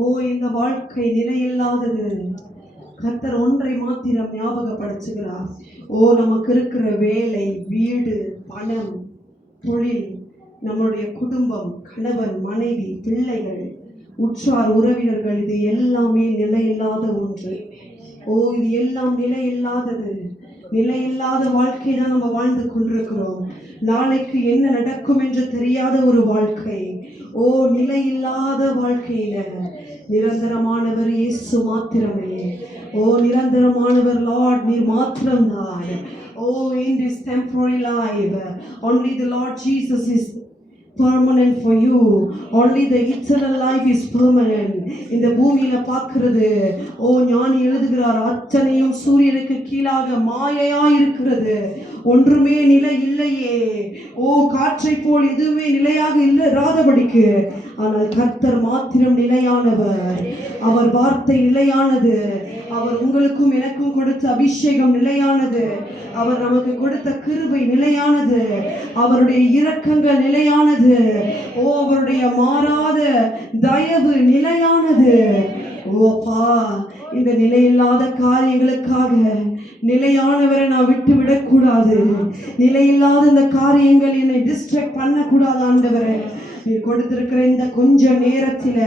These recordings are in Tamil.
ஓ, இந்த வாழ்க்கை நிலையில்லாதது. கர்த்தர் ஒன்றை மாத்திரம் ஞாபகப்படுத்துகிறார். ஓ, நமக்கு இருக்கிற வேலை, வீடு, பணம், தொழில், நம்முடைய குடும்பம், கணவன், மனைவி, பிள்ளைகள், உற்றார் உறவினர்கள், இது எல்லாமே நிலையில்லாத ஒன்று. ஓ, இது எல்லாம் நிலையில்லாதது. நிலையில்லாத வாழ்க்கை தான் நம்ம வாழ்ந்து கொண்டிருக்கிறோம். நாளைக்கு என்ன நடக்கும் என்று தெரியாத ஒரு வாழ்க்கை. ஓ, நிலையில்லாத வாழ்க்கையில நிரந்தரமானவர் இயேசு மாத்திரமே. ஓ, நிரந்தரமானவர் லார்ட் நீர் மாத்திரம்தான். Oh, in this temporary life, only the Lord Jesus is permanent for you. Only the eternal life is permanent. இந்த பூமியில பார்க்கிறது, ஓ, ஞானி எழுதுகிறார், அத்தனையும் சூரியனுக்கு கீழாக மாயையா இருக்கிறது, ஒன்றுமே நிலை இல்லையே. ஓ, காற்றை போல் எதுவுமே நிலையாக இராதபடிக்கு, ஆனால் கர்த்தர் மாத்திரம் நிலையானவர். அவர் வார்த்தை நிலையானது. அவர் உங்களுக்கும் எனக்கும் கொடுத்த அபிஷேகம் நிலையானது. அவர் நமக்கு கொடுத்த கிருபை நிலையானது. அவருடைய இரக்கங்கள் நிலையானது. ஓ, அவருடைய மாறாத தயவு நிலையானது. ஓப்பா, இந்த நிலையில்லாத காரியங்களுக்காக நிலையானவரை நான் விட்டு விடக்கூடாது. நிலையில்லாத இந்த காரியங்கள் என்னை டிஸ்ட்ராக்ட் பண்ணக்கூடாது. ஆண்டவரே, நீர் கொடுத்திருக்கிற இந்த கொஞ்ச நேரத்தில்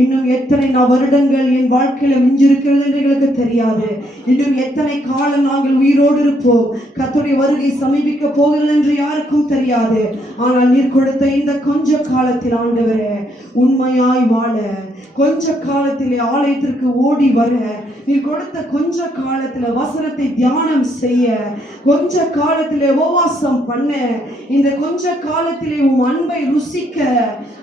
இன்னும் எத்தனை வருடங்கள் என் வாழ்க்கையில மிஞ்சிருக்கிறது என்று எங்களுக்கு தெரியாது. இன்னும் எத்தனை காலம் நாங்கள் உயிரோடு இருப்போம், கர்த்தருடைய வருகை சமீபிக்க போகிறது என்று யாருக்கும் தெரியாது. ஆனால் நீர் கொடுத்த இந்த கொஞ்ச காலத்தில் ஆண்டவரே உண்மையாய் வாழ, கொஞ்ச காலத்திலே ஆலயத்திற்கு ஓடி வர, நீர் கொடுத்த கொஞ்ச காலத்துல வசனத்தை தியானம் செய்ய, கொஞ்ச காலத்திலே உபவாசம் பண்ண, இந்த கொஞ்ச காலத்திலே உம் அன்பை ருசிக்க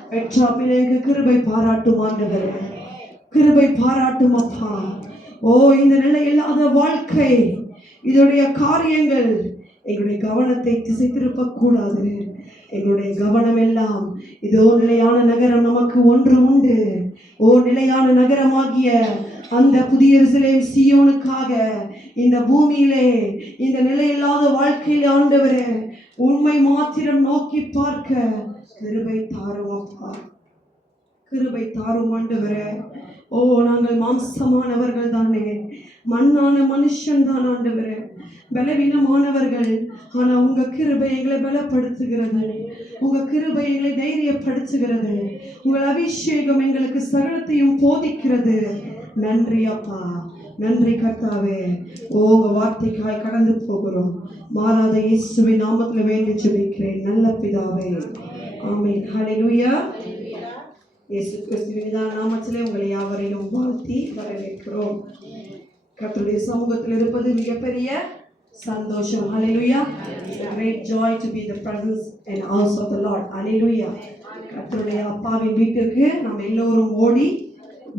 பெற்றாப்பிலேக்கு கிருபை பாராட்டும் ஆண்டவரே, கிருபை பாராட்டும் அப்பா. ஓ, இந்த நிலை இல்லாத வாழ்க்கை, இதோடைய காரியங்கள் எங்களுடைய கவனத்தை திசை திருப்ப கூடாது. எங்களுடைய கவனம் எல்லாம் இதோ நிலையான நகரம் நமக்கு ஒன்று உண்டு. ஓ, நிலையான நகரமாகிய அந்த புதிய எருசலேம் சீயோனுக்காக இந்த பூமியிலே இந்த நிலையில்லாத வாழ்க்கையில் ஆண்டவரே உண்மை மாத்திரம் நோக்கி பார்க்க கிருபை தாரும் அப்பா, கிருபை தாரும் ஆண்டவரே. ஓ, நாங்கள் மாம்சமானவர்கள் தானே, மண்ணான மனுஷன் தான் ஆண்டவரே, பலவீனமானவர்கள். ஆனா உங்க கிருபை எங்களை பலப்படுத்துகிறது, உங்க கிருபை எங்களை தைரியப்படுத்துகிறது, உங்கள் அபிஷேகம் எங்களுக்கு சகலத்தையும் போதிக்கிறது. நன்றி அப்பா, நன்றி கர்த்தாவே. ஓ, உங்க வார்த்தைக்காய் கடந்து போகிறோம். மாறாத இயேசுவின் நாமத்தில் வேண்டி ஜெபிக்கிறேன் நல்ல பிதாவே, ஆமென். ஹல்லேலூயா. இயேசு கிறிஸ்துவின் நாமத்திலே உங்களை யாவரையும் வாழ்த்தி வரவேற்கிறோம். கர்த்தருடைய சமூகத்தில் இருப்பது மிகப்பெரிய சந்தோஷம். ஹல்லேலூயா. It's a great joy to be in the presence and house of the Lord. ஹல்லேலூயா. கர்த்தருடைய அப்பாவின் வீட்டிற்கு நாம் எல்லோரும் ஓடி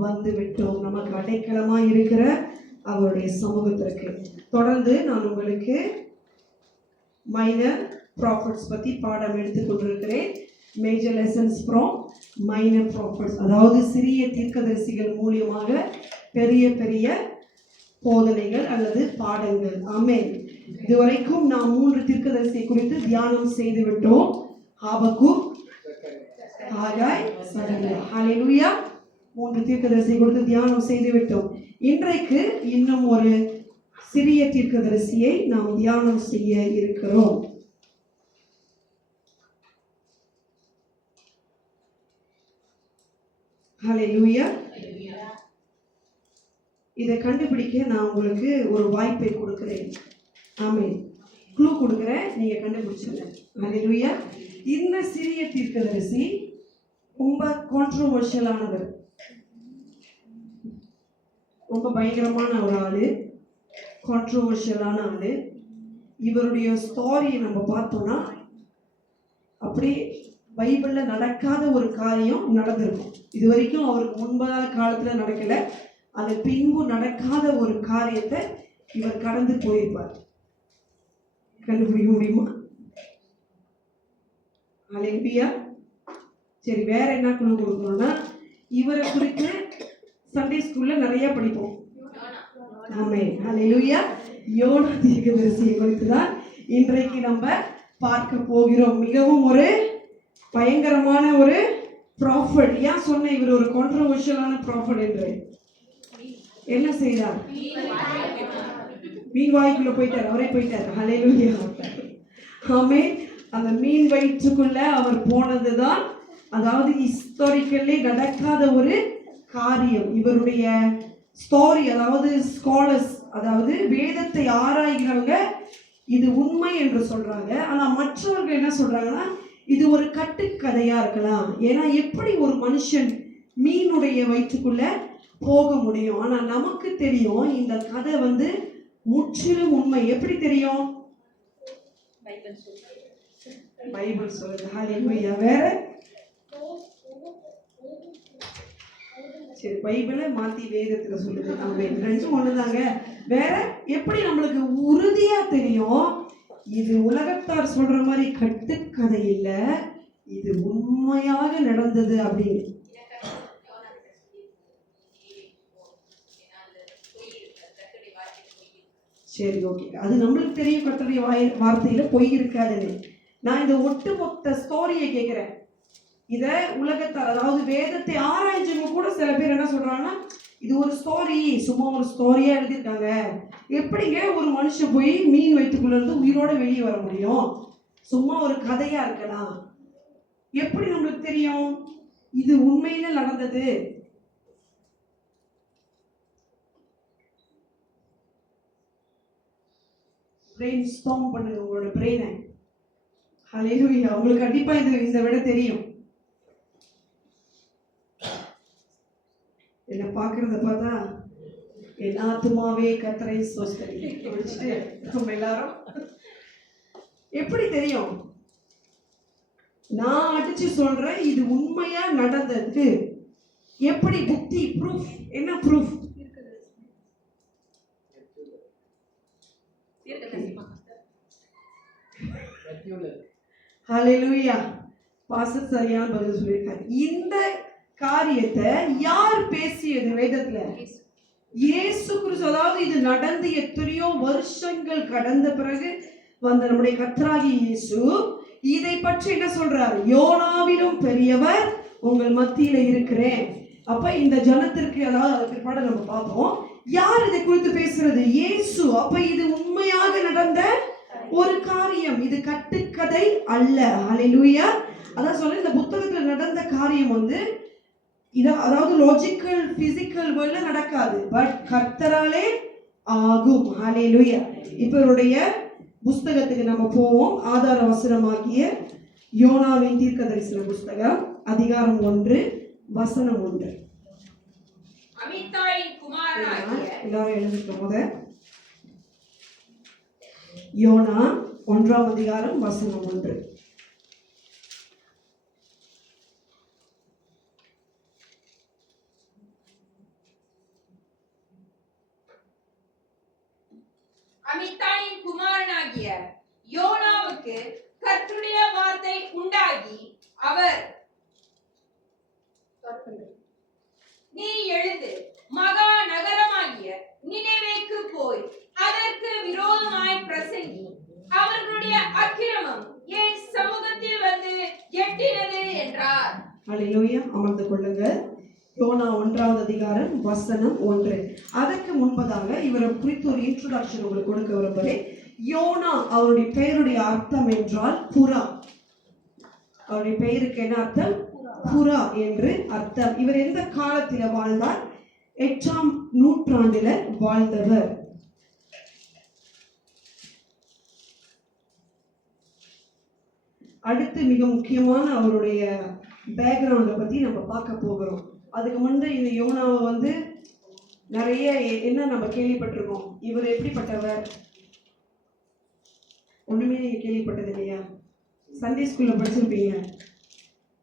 வந்து விட்டோம், நமக்கு அடைக்கலமாய் இருக்கிற அவருடைய சமூகத்திற்கு. தொடர்ந்து நான் உங்களுக்கு மைனர் ப்ராஃபிட்ஸ் பற்றி பாடம் எடுத்துக் கொண்டிருக்கிறேன். Major lessons from minor profits, அதாவது சிறிய தீர்க்கதரிசிகள் மூலியமாக பெரிய பெரிய போதனைகள் அல்லது பாடங்கள். ஆமென். இதுவரைக்கும் நாம் 3 தீர்க்கதரிசி குறித்து தியானம் செய்து விட்டோம். ஆபக்கூக், ஆகாய், சகரியா. ஹல்லேலூயா. 3 தீர்க்கதரிசி குறித்து தியானம் செய்து விட்டோம். இன்றைக்கு இன்னும் ஒரு சிறிய தீர்க்கதரிசியை நாம் தியானம் செய்ய இருக்கிறோம். ஹல்லேலூயா. இதை கண்டுபிடிக்க நான் உங்களுக்கு ஒரு வாய்ப்பை கொடுக்கிறேன். ஆமென். க்ளூ கொடுக்கிறேன், நீங்க கண்டுபிடிச்சிருங்க. ஹல்லேலூயா. இந்த சிறிய தீர்க்கதரிசி ரொம்ப கான்ட்ரோவர்ஷியலானவர், ரொம்ப பயங்கரமான ஒரு ஆளு, கான்ட்ரோவர்ஷியலான ஆளு. இவருடைய ஸ்டோரியை நம்ம பார்த்தோம்னா அப்படி பைபிள்ல நடக்காத ஒரு காரியம் நடந்திருக்கும். இது வரைக்கும் அவருக்கு முன்பதான காலத்துல நடக்கல, அது பின்பு நடக்காத ஒரு காரியத்தை இவர் கடந்து போயிருப்பார். கண்டுபிடிக்க முடியுமா? ஹல்லேலூயா. சரி, வேற என்ன குழு கொடுக்கணும்னா, இவரை குறித்து சண்டே ஸ்கூல்ல நிறைய படிப்போம். ஆமென். ஹல்லேலூயா. யோனா தீர்க்கதரிசியை குறித்து தான் இன்றைக்கு நம்ம பார்க்க போகிறோம். மிகவும் ஒரு பயங்கரமான ஒரு ப்ராஃபட். ஏன் சொன்ன இவர் ஒரு கான்ட்ரோவர்ஷியலான ப்ராஃபட் என்று? என்ன செய்தார்? மீன் வாய்க்குள்ள போயிட்டார், அவரே போயிட்டார். ஹல்லேலூயா, ஆமென். அந்த மீன் வயிற்றுக்குள்ள அவர் போனதுதான், அதாவது ஹிஸ்டாரிக்கலி நடக்காத ஒரு காரியம். இவருடைய ஸ்டோரி, அதாவது ஸ்காலர்ஸ், அதாவது வேதத்தை ஆராய்கிறவங்க இது உண்மை என்று சொல்றாங்க. ஆனா மற்றவர்கள் என்ன சொல்றாங்கன்னா இது ஒரு கட்டுக்கதையா இருக்கலாம். ஏன்னா எப்படி ஒரு மனுஷன் மீனுடைய வயிற்றுக்குள்ள போக முடியும்? ஆனா நமக்கு தெரியும் இந்த கதை முற்றிலும் உண்மை. எப்படி தெரியும்? பைபிள் சொல்லுது. ஹல்லேலூயா. வேற சரி, பைபிளை மாத்தி வேதத்துல சொல்லுது. ஆமென். ரெண்டும் ஒண்ணுதாங்க. வேற எப்படி நம்மளுக்கு உறுதியா தெரியும் இது உலகத்தார் சொல்ற மாதிரி கட்டுக்கதை இல்ல, இது உண்மையாக நடந்தது அப்படின்னு? சரி, ஓகே, அது நம்மளுக்கு தெரியும் கர்த்தருடைய வார்த்தையில பொய் இருக்காதுன்னு. நான் இந்த ஒட்டுமொத்த ஸ்டோரியை கேட்கிறேன். இத உலகத்தார், அதாவது வேதத்தை ஆராய்ஞ்சவங்க கூட சில பேர் என்ன சொல்றாங்கன்னா இது ஒரு ஸ்டோரி, சும்மா ஒரு ஸ்டோரியா எழுதியிருக்காங்க. எப்படிங்க ஒரு மனுஷன் போய் மீன் வயிற்றுக்குள்ள இருந்து உயிரோட வெளியே வர முடியும்? சும்மா ஒரு கதையா இருக்கலாம். எப்படி நம்மளுக்கு தெரியும் இது உண்மையில நடந்தது? பிரெயின் ஸ்டார்ம் பண்ணுங்க உங்களோட பிரெயினை. ஹல்லேலூயா. உங்களுக்கு கண்டிப்பா இந்த விட தெரியும். என்ன பார்க்கறத பார்த்தா என் ஆத்துமாவே கர்த்தரை ஸ்தோத்திரி முடிச்சுட்டு நம்ம எல்லாரும் எப்படி தெரியும்? நான் அடிச்சு சொல்றேன் இது உண்மையா நடந்தது. எப்படி? புத்தி, ப்ரூஃப். என்ன ப்ரூஃப்? ஹல்லேலூயா. பாஸ்டர் சரியான பதில் சொல்லியிருக்காரு. இந்த காரியத்தை யார் பேசியது வேதத்துல? இயேசு கிறிஸ்து. அதாவது இது நடந்து எத்தனையோ வருஷங்கள் கடந்த பிறகு வந்த நம்முடைய கர்த்தராகிய இயேசு இதை பற்றி என்ன சொல்றார்? யோனாவிலும் பெரியவர் உங்கள் மத்தியில இருக்கிறேன். அப்ப இந்த ஜனத்திற்கு, அதாவது அதுக்கு பிற்பாடு நம்ம பார்ப்போம், யார் இதை குறித்து பேசுறது? இயேசு. அப்ப இது உண்மையாக நடந்த ஒரு காரியம், இது கட்டுக்கதை அல்ல. ஹல்லேலூயா. அதான் சொல்ல, இந்த புத்தகத்துல நடந்த காரியம் அதாவது லாஜிக்கல் பிசிக்கல் வேர்ல்ட்ல நடக்காது, பட் கர்த்தராலே ஆகும். ஹல்லேலூயா. இப்ப இவருடைய புஸ்தகத்துக்கு நம்ம போவோம். ஆதார வசனமாகிய யோனாவின் தீர்க்கதரிசன புஸ்தகம், அதிகாரம் 1 வசனம் 1. எல்லாரும் எழுதிக்கும் போது யோனா 1ஆம் அதிகாரம் வசனம் 1. அமித்தாயின் குமாரனாகிய யோனாவுக்கு கர்த்தருடைய வார்த்தை உண்டாகி அவர், நீ எழுந்து மகா நகரமாகிய நினிவேக்கு போய் அதற்கு விரோதமாய் பிரசங்கி, அவர்களுடைய அக்கிரமம் என் சமூகத்தில் வந்து எட்டினது என்றார். ஹல்லேலூயா. அமர்ந்து கொள்ளுங்கள். யோனா 1ஆவது அதிகாரம் வசனம் 1. அதற்கு முன்பதாக இவரை குறித்து ஒரு இன்ட்ரோடக்ஷன் உங்களுக்கு கொடுக்க விரும்புகிறேன். யோனா அவருடைய பெயருடைய அர்த்தம் என்றால் புறா. அவருடைய பெயருக்கு என்ன அர்த்தம்? புறா என்று அர்த்தம். இவர் எந்த காலத்தில் வாழ்ந்தார்? 8ஆம் நூற்றாண்டில் வாழ்ந்தவர். அடுத்து மிக முக்கியமான அவருடைய பேக்ரவுண்டை பத்தி நம்ம பார்க்க போகிறோம். அதுக்கு முன்பு இந்த யோனாவை நிறைய என்ன நம்ம கேள்விப்பட்டிருக்கோம். இவர் எப்படிப்பட்டவர்? ஒண்ணுமே நீங்க கேள்விப்பட்டது இல்லையா? சண்டே ஸ்கூல்ல படிச்சிருப்பீங்க.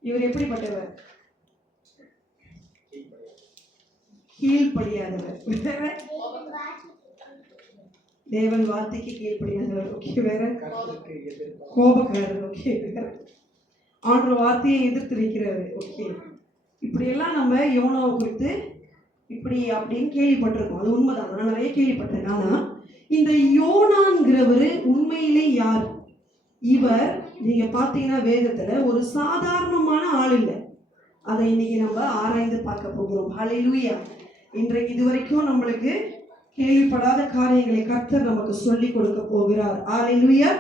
இவர் எப்படிப்பட்டவர்? கீழ்ப்படியாதவர். தேவன் வார்த்தைக்கு கீழ்ப்படியாதவர். ஓகே. வேற? கோபக்காரர். ஓகே. வேற? ஆண்டவர் வார்த்தையை எதிர்த்து வைக்கிறவர். ஓகே. இப்படியெல்லாம் நம்ம யோனாவை குறித்து இப்படி அப்படின்னு கேள்விப்பட்டிருக்கோம். அது உண்மைதான், நான் நிறைய கேள்விப்பட்டேன். ஆனா இந்த யோனாங்கிறவர் உண்மையிலே யார்? இவர் நீங்க பாத்தீங்கன்னா வேதத்துல ஒரு சாதாரணமான ஆள் இல்லை. அதை இன்னைக்கு நம்ம ஆராய்ந்து பார்க்க போகிறோம். ஹல்லேலூயா. இன்றைக்கு இதுவரைக்கும் நம்மளுக்கு கேள்விப்படாத காரியங்களை கர்த்தர் நமக்கு சொல்லி கொடுக்க போகிறார். ஹல்லேலூயா.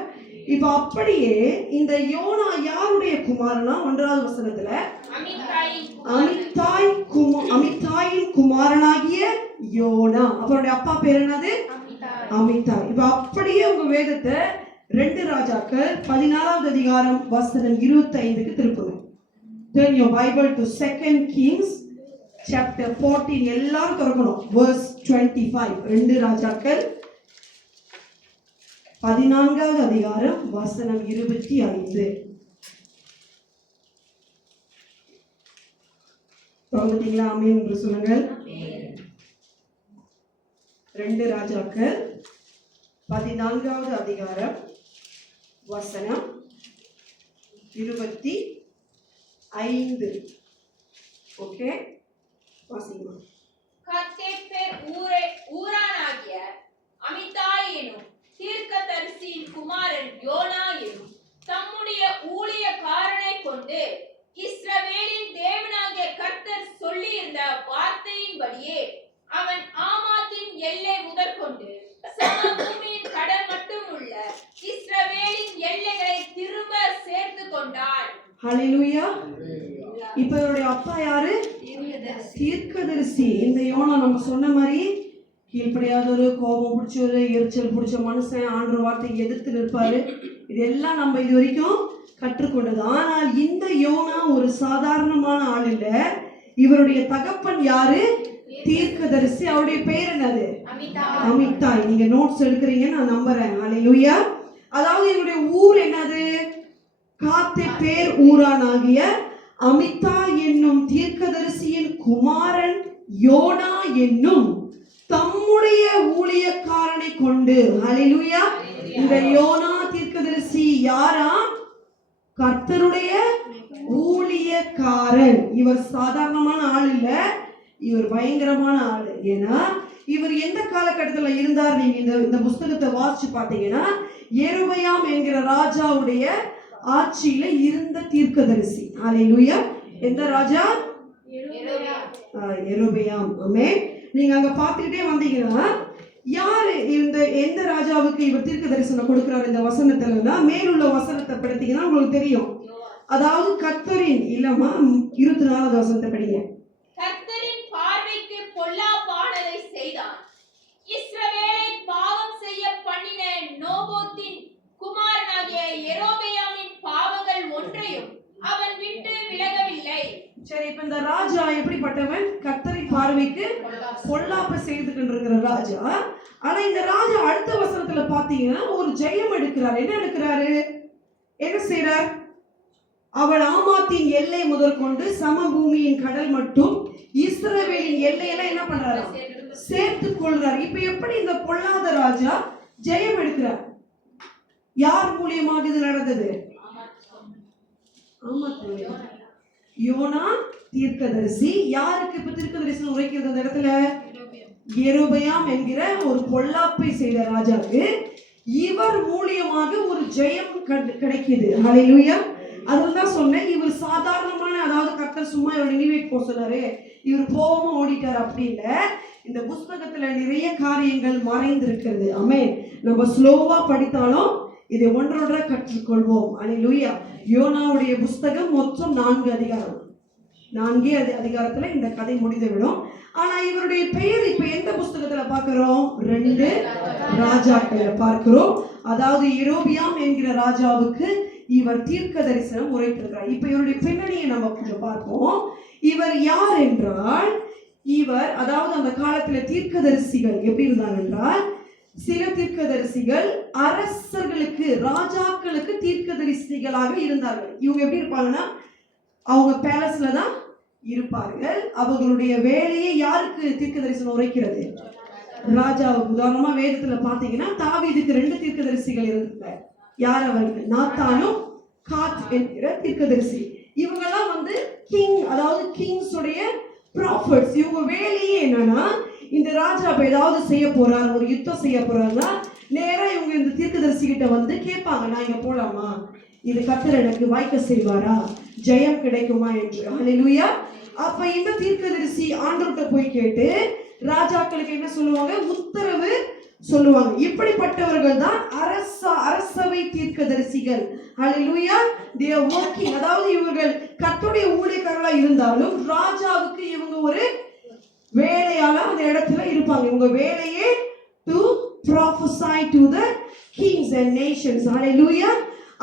இப்ப அப்படியே இந்த யோனா யாருடைய குமாரனா? 1வது வசனத்துல அமித்தாயின் குமாரனாகிய யோனா. அவருடைய அப்பா பேர் என்னது? அமித்தாய். இப்ப அப்படியே உங்க வேதத்தை 2 ராஜாக்கள் 14வது அதிகாரம் வசனம் 25க்கு திருப்புங்க. Turn your Bible to 2 Kings chapter 14. எல்லாரும் திறக்கணும். verse 25. 2 ராஜாக்கள் 14வது அதிகாரம் வசனம் 25. தொடர்ந்தீங்களா? ஆமென் என்று சொல்லுங்கள். 2 ராஜாக்கள் 14வது அதிகாரம் வசனம் 25. ஓகே, வாசிங்க. கத்தேப்பேர் ஊரானாகிய அமித்தாய் எனும் தீர்க்கதரிசியின் குமாரன் யோனா எனும் தம்முடைய ஊழியக்காரனை கொண்டு இஸ்ரவேலின் தேவனாகிய கர்த்தர் சொல்லியிருந்த வார்த்தையின்படியே அவன் ஆமாத்தின் எல்லை முதற்கொண்டு சமபூமியின் கடல் மட்டும் உள்ள இஸ்ரவேலின் எல்லைகளை திரும்ப சேர்த்து கொண்டான். ஹல்லேலூயா. இப்ப இவருடைய அப்பா யாரு? தீர்க்கதரிசி. இந்த யோனா நம்ம சொன்ன மாதிரி கீழ்ப்படியாதொரு, கோபம் பிடிச்சொரு, எரிச்சல் பிடிச்ச மனுஷன், ஆண்டவர் வார்த்தைக்கு எதிர்த்து நிற்பாரு. இதெல்லாம் நம்ம இது வரைக்கும் கற்றுக்கொண்டது. ஆனால் இந்த யோனா ஒரு சாதாரணமான ஆள் இல்ல. இவருடைய தகப்பன் யாரு? தீர்க்கதரிசி. அவருடைய பெயர் என்னது? அமித்தாய். நீங்க நோட்ஸ் எடுக்கிறீங்கன்னு நான் நம்புறேன். ஹல்லேலூயா. அதாவது இவருடைய ஊர் என்னது? காத்தேப்பேர் ஊரானாகிய அமித்தாய் என்னும் தீர்க்கதரிசியின் குமாரன் யோனா என்னும் தம்முடைய ஊழியக்காரனை கொண்டு. ஹல்லேலூயா. இந்த யோனா தீர்க்கதரிசி யாரா? கர்த்தருடைய ஊழியக்காரன். இவர் சாதாரணமான ஆள் இல்ல, இவர் பயங்கரமான ஆளு. ஏன்னா இவர் எந்த காலகட்டத்தில் இருந்தார்? நீங்க இந்த புஸ்தகத்தை வாசிச்சு பார்த்தீங்கன்னா யெரொபெயாம் என்கிற ராஜாவுடைய ஆட்சியில இருந்த தீர்க்கதரிசி. ஹல்லேலூயா. எந்த ராஜா? யெரொபெயாம். ஆமென். நீங்க அங்க பார்த்துக்கிட்டே வந்தீங்கன்னா யாரு எந்த ராஜாவுக்கு இவர் தீர்க்க தரிசனம் கொடுக்கிறார் இந்த வசனத்துலன்னா, மேலுள்ள வசனத்தை படித்தீங்கன்னா உங்களுக்கு தெரியும். அதாவது கர்த்தரின் இல்லமா 24வது வசனத்தை படிங்க. கர்த்தரின் பார்வைக்கு பொல்லாப்பானதை செய்தான். இஸ்ரவேலை பாவம் செய்ய பண்ணின நோபோத்தின் குமாரனாகிய யெரொபெயாமின் பாவங்கள் ஒன்றையும் அவன் விட்டு விலகவில்லை. சரி, இப்ப இந்த ராஜா எப்படிப்பட்டவன்? கர்த்தரின் பார்வைக்கு பொல்லாப்ப செய்துட்டு இருக்கிற ராஜா. ஆனா இந்த ராஜா அடுத்த வசனத்துல பாத்தீங்கன்னா ஒரு ஜெயம் எடுக்கிறார். என்ன எடுக்கிறாரு? என்ன செய்யறார்? அவன் ஆமாத்தின் எல்லை முதற்கொண்டு சமபூமியின் கடல் மட்டும் இஸ்ரவேலின் எல்லையெல்லாம் என்ன பண்றாரு? சேர்த்து கொள்றார். இப்ப எப்படி இந்த பொல்லாத ராஜா ஜெயம் எடுக்கிறார்? யார் மூலியமாக இது நடந்தது? யோனா தீர்க்கதரிசி. யாருக்கு இப்ப தீர்க்கதரிசனம் உரைக்கிறது அந்த இடத்துல? யெரொபெயாம் என்கிற ஒரு பொல்லாப்பை செய்த ராஜாவுக்கு இவர் மூலியமாக ஒரு ஜெயம் கிடைக்குது. ஹல்லேலூயா. அதுதான் சொன்னேன், இவர் சாதாரணமான, அதாவது கர்த்தர் சும்மா இவர் நினைவேக்கு போக சொன்னாரு, இவர் போகாம ஓடிட்டார் அப்படி இல்ல. இந்த புஸ்தகத்துல நிறைய காரியங்கள் மறைந்திருக்கிறது. ஆமென். நம்ம ஸ்லோவா படித்தாலும் இதை ஒன்றொன்ற கற்றுக்கொள்வோம். ஹல்லேலூயா. யோனாவுடைய புஸ்தகம் மொத்தம் 4 அதிகாரம். 4 அதிகாரத்துல இந்த கதை முடிந்துவிடும். ஆனா இவருடைய பெயர் இப்ப எந்த புஸ்தகத்துல பார்க்கிறோம்? 2 ராஜாக்களை பார்க்கிறோம். அதாவது யெரொபெயாம் என்கிற ராஜாவுக்கு இவர் தீர்க்க தரிசனம் உரைத்திருக்கிறார். இப்ப இவருடைய பின்னணியை நம்ம கொஞ்சம் பார்ப்போம். இவர் யார் என்றால், இவர் அதாவது அந்த காலத்துல தீர்க்கதரிசிகள் எப்படி இருந்தாங்க என்றால், சில தீர்க்கதரிசிகள் அரசர்களுக்கு, ராஜாக்களுக்கு தீர்க்கதரிசிகளாக இருந்தார்கள். இவங்க எப்படி இருப்பாங்கன்னா, அவங்க பேலஸ்ல தான் இருப்பார்கள். அவர்களுடைய வேலையை யாருக்கு தீர்க்க தரிசனம் உரைக்கிறது? ராஜாவுக்கு. உதாரணமா வேதத்துல பாத்தீங்கன்னா தாவீதுக்கு 2 தீர்க்கதரிசிகள் இருந்தாங்க. யார் அவர்கள்? நாத்தானும் காத் என்கிற தீர்க்கதரிசி. இவங்கெல்லாம் கிங், அதாவது கிங்ஸ் உடைய ப்ராஃபட்ஸ். இவங்க வேலையே என்னன்னா, இந்த ராஜா ஏதாவது செய்ய போறார், ஒரு யுத்தம் செய்ய போறாருன்னா நேரா இவங்க இந்த தீர்க்கதரிசி கிட்ட கேட்பாங்க, நான் இங்க போலாமா, இது கர்த்தர் எனக்கு வாய்க்க செய்வாரா, ஜெயம் கிடைக்குமா என்று. ஹல்லேலூயா. அப்ப இந்த தீர்க்கதரிசி ஆண்டவர்கிட்ட போய் கேட்டு ராஜாக்களுக்கு என்ன சொல்லுவாங்க, உத்தரவு சொல்லுவாங்க. இப்படிப்பட்டவர்கள் தான் அரசவை தீர்க்கதரிசிகள். ஹல்லேலூயா. they are working, அதாவது இவர்கள் கர்த்தருடைய ஊழியக்காரர்களா இருந்தாலும் ராஜாவுக்கு இவங்க ஒரு வேலையால அந்த இடத்துல இருப்பாங்க. இவங்க வேலையே to prophesy to the kings and nations. ஹல்லேலூயா.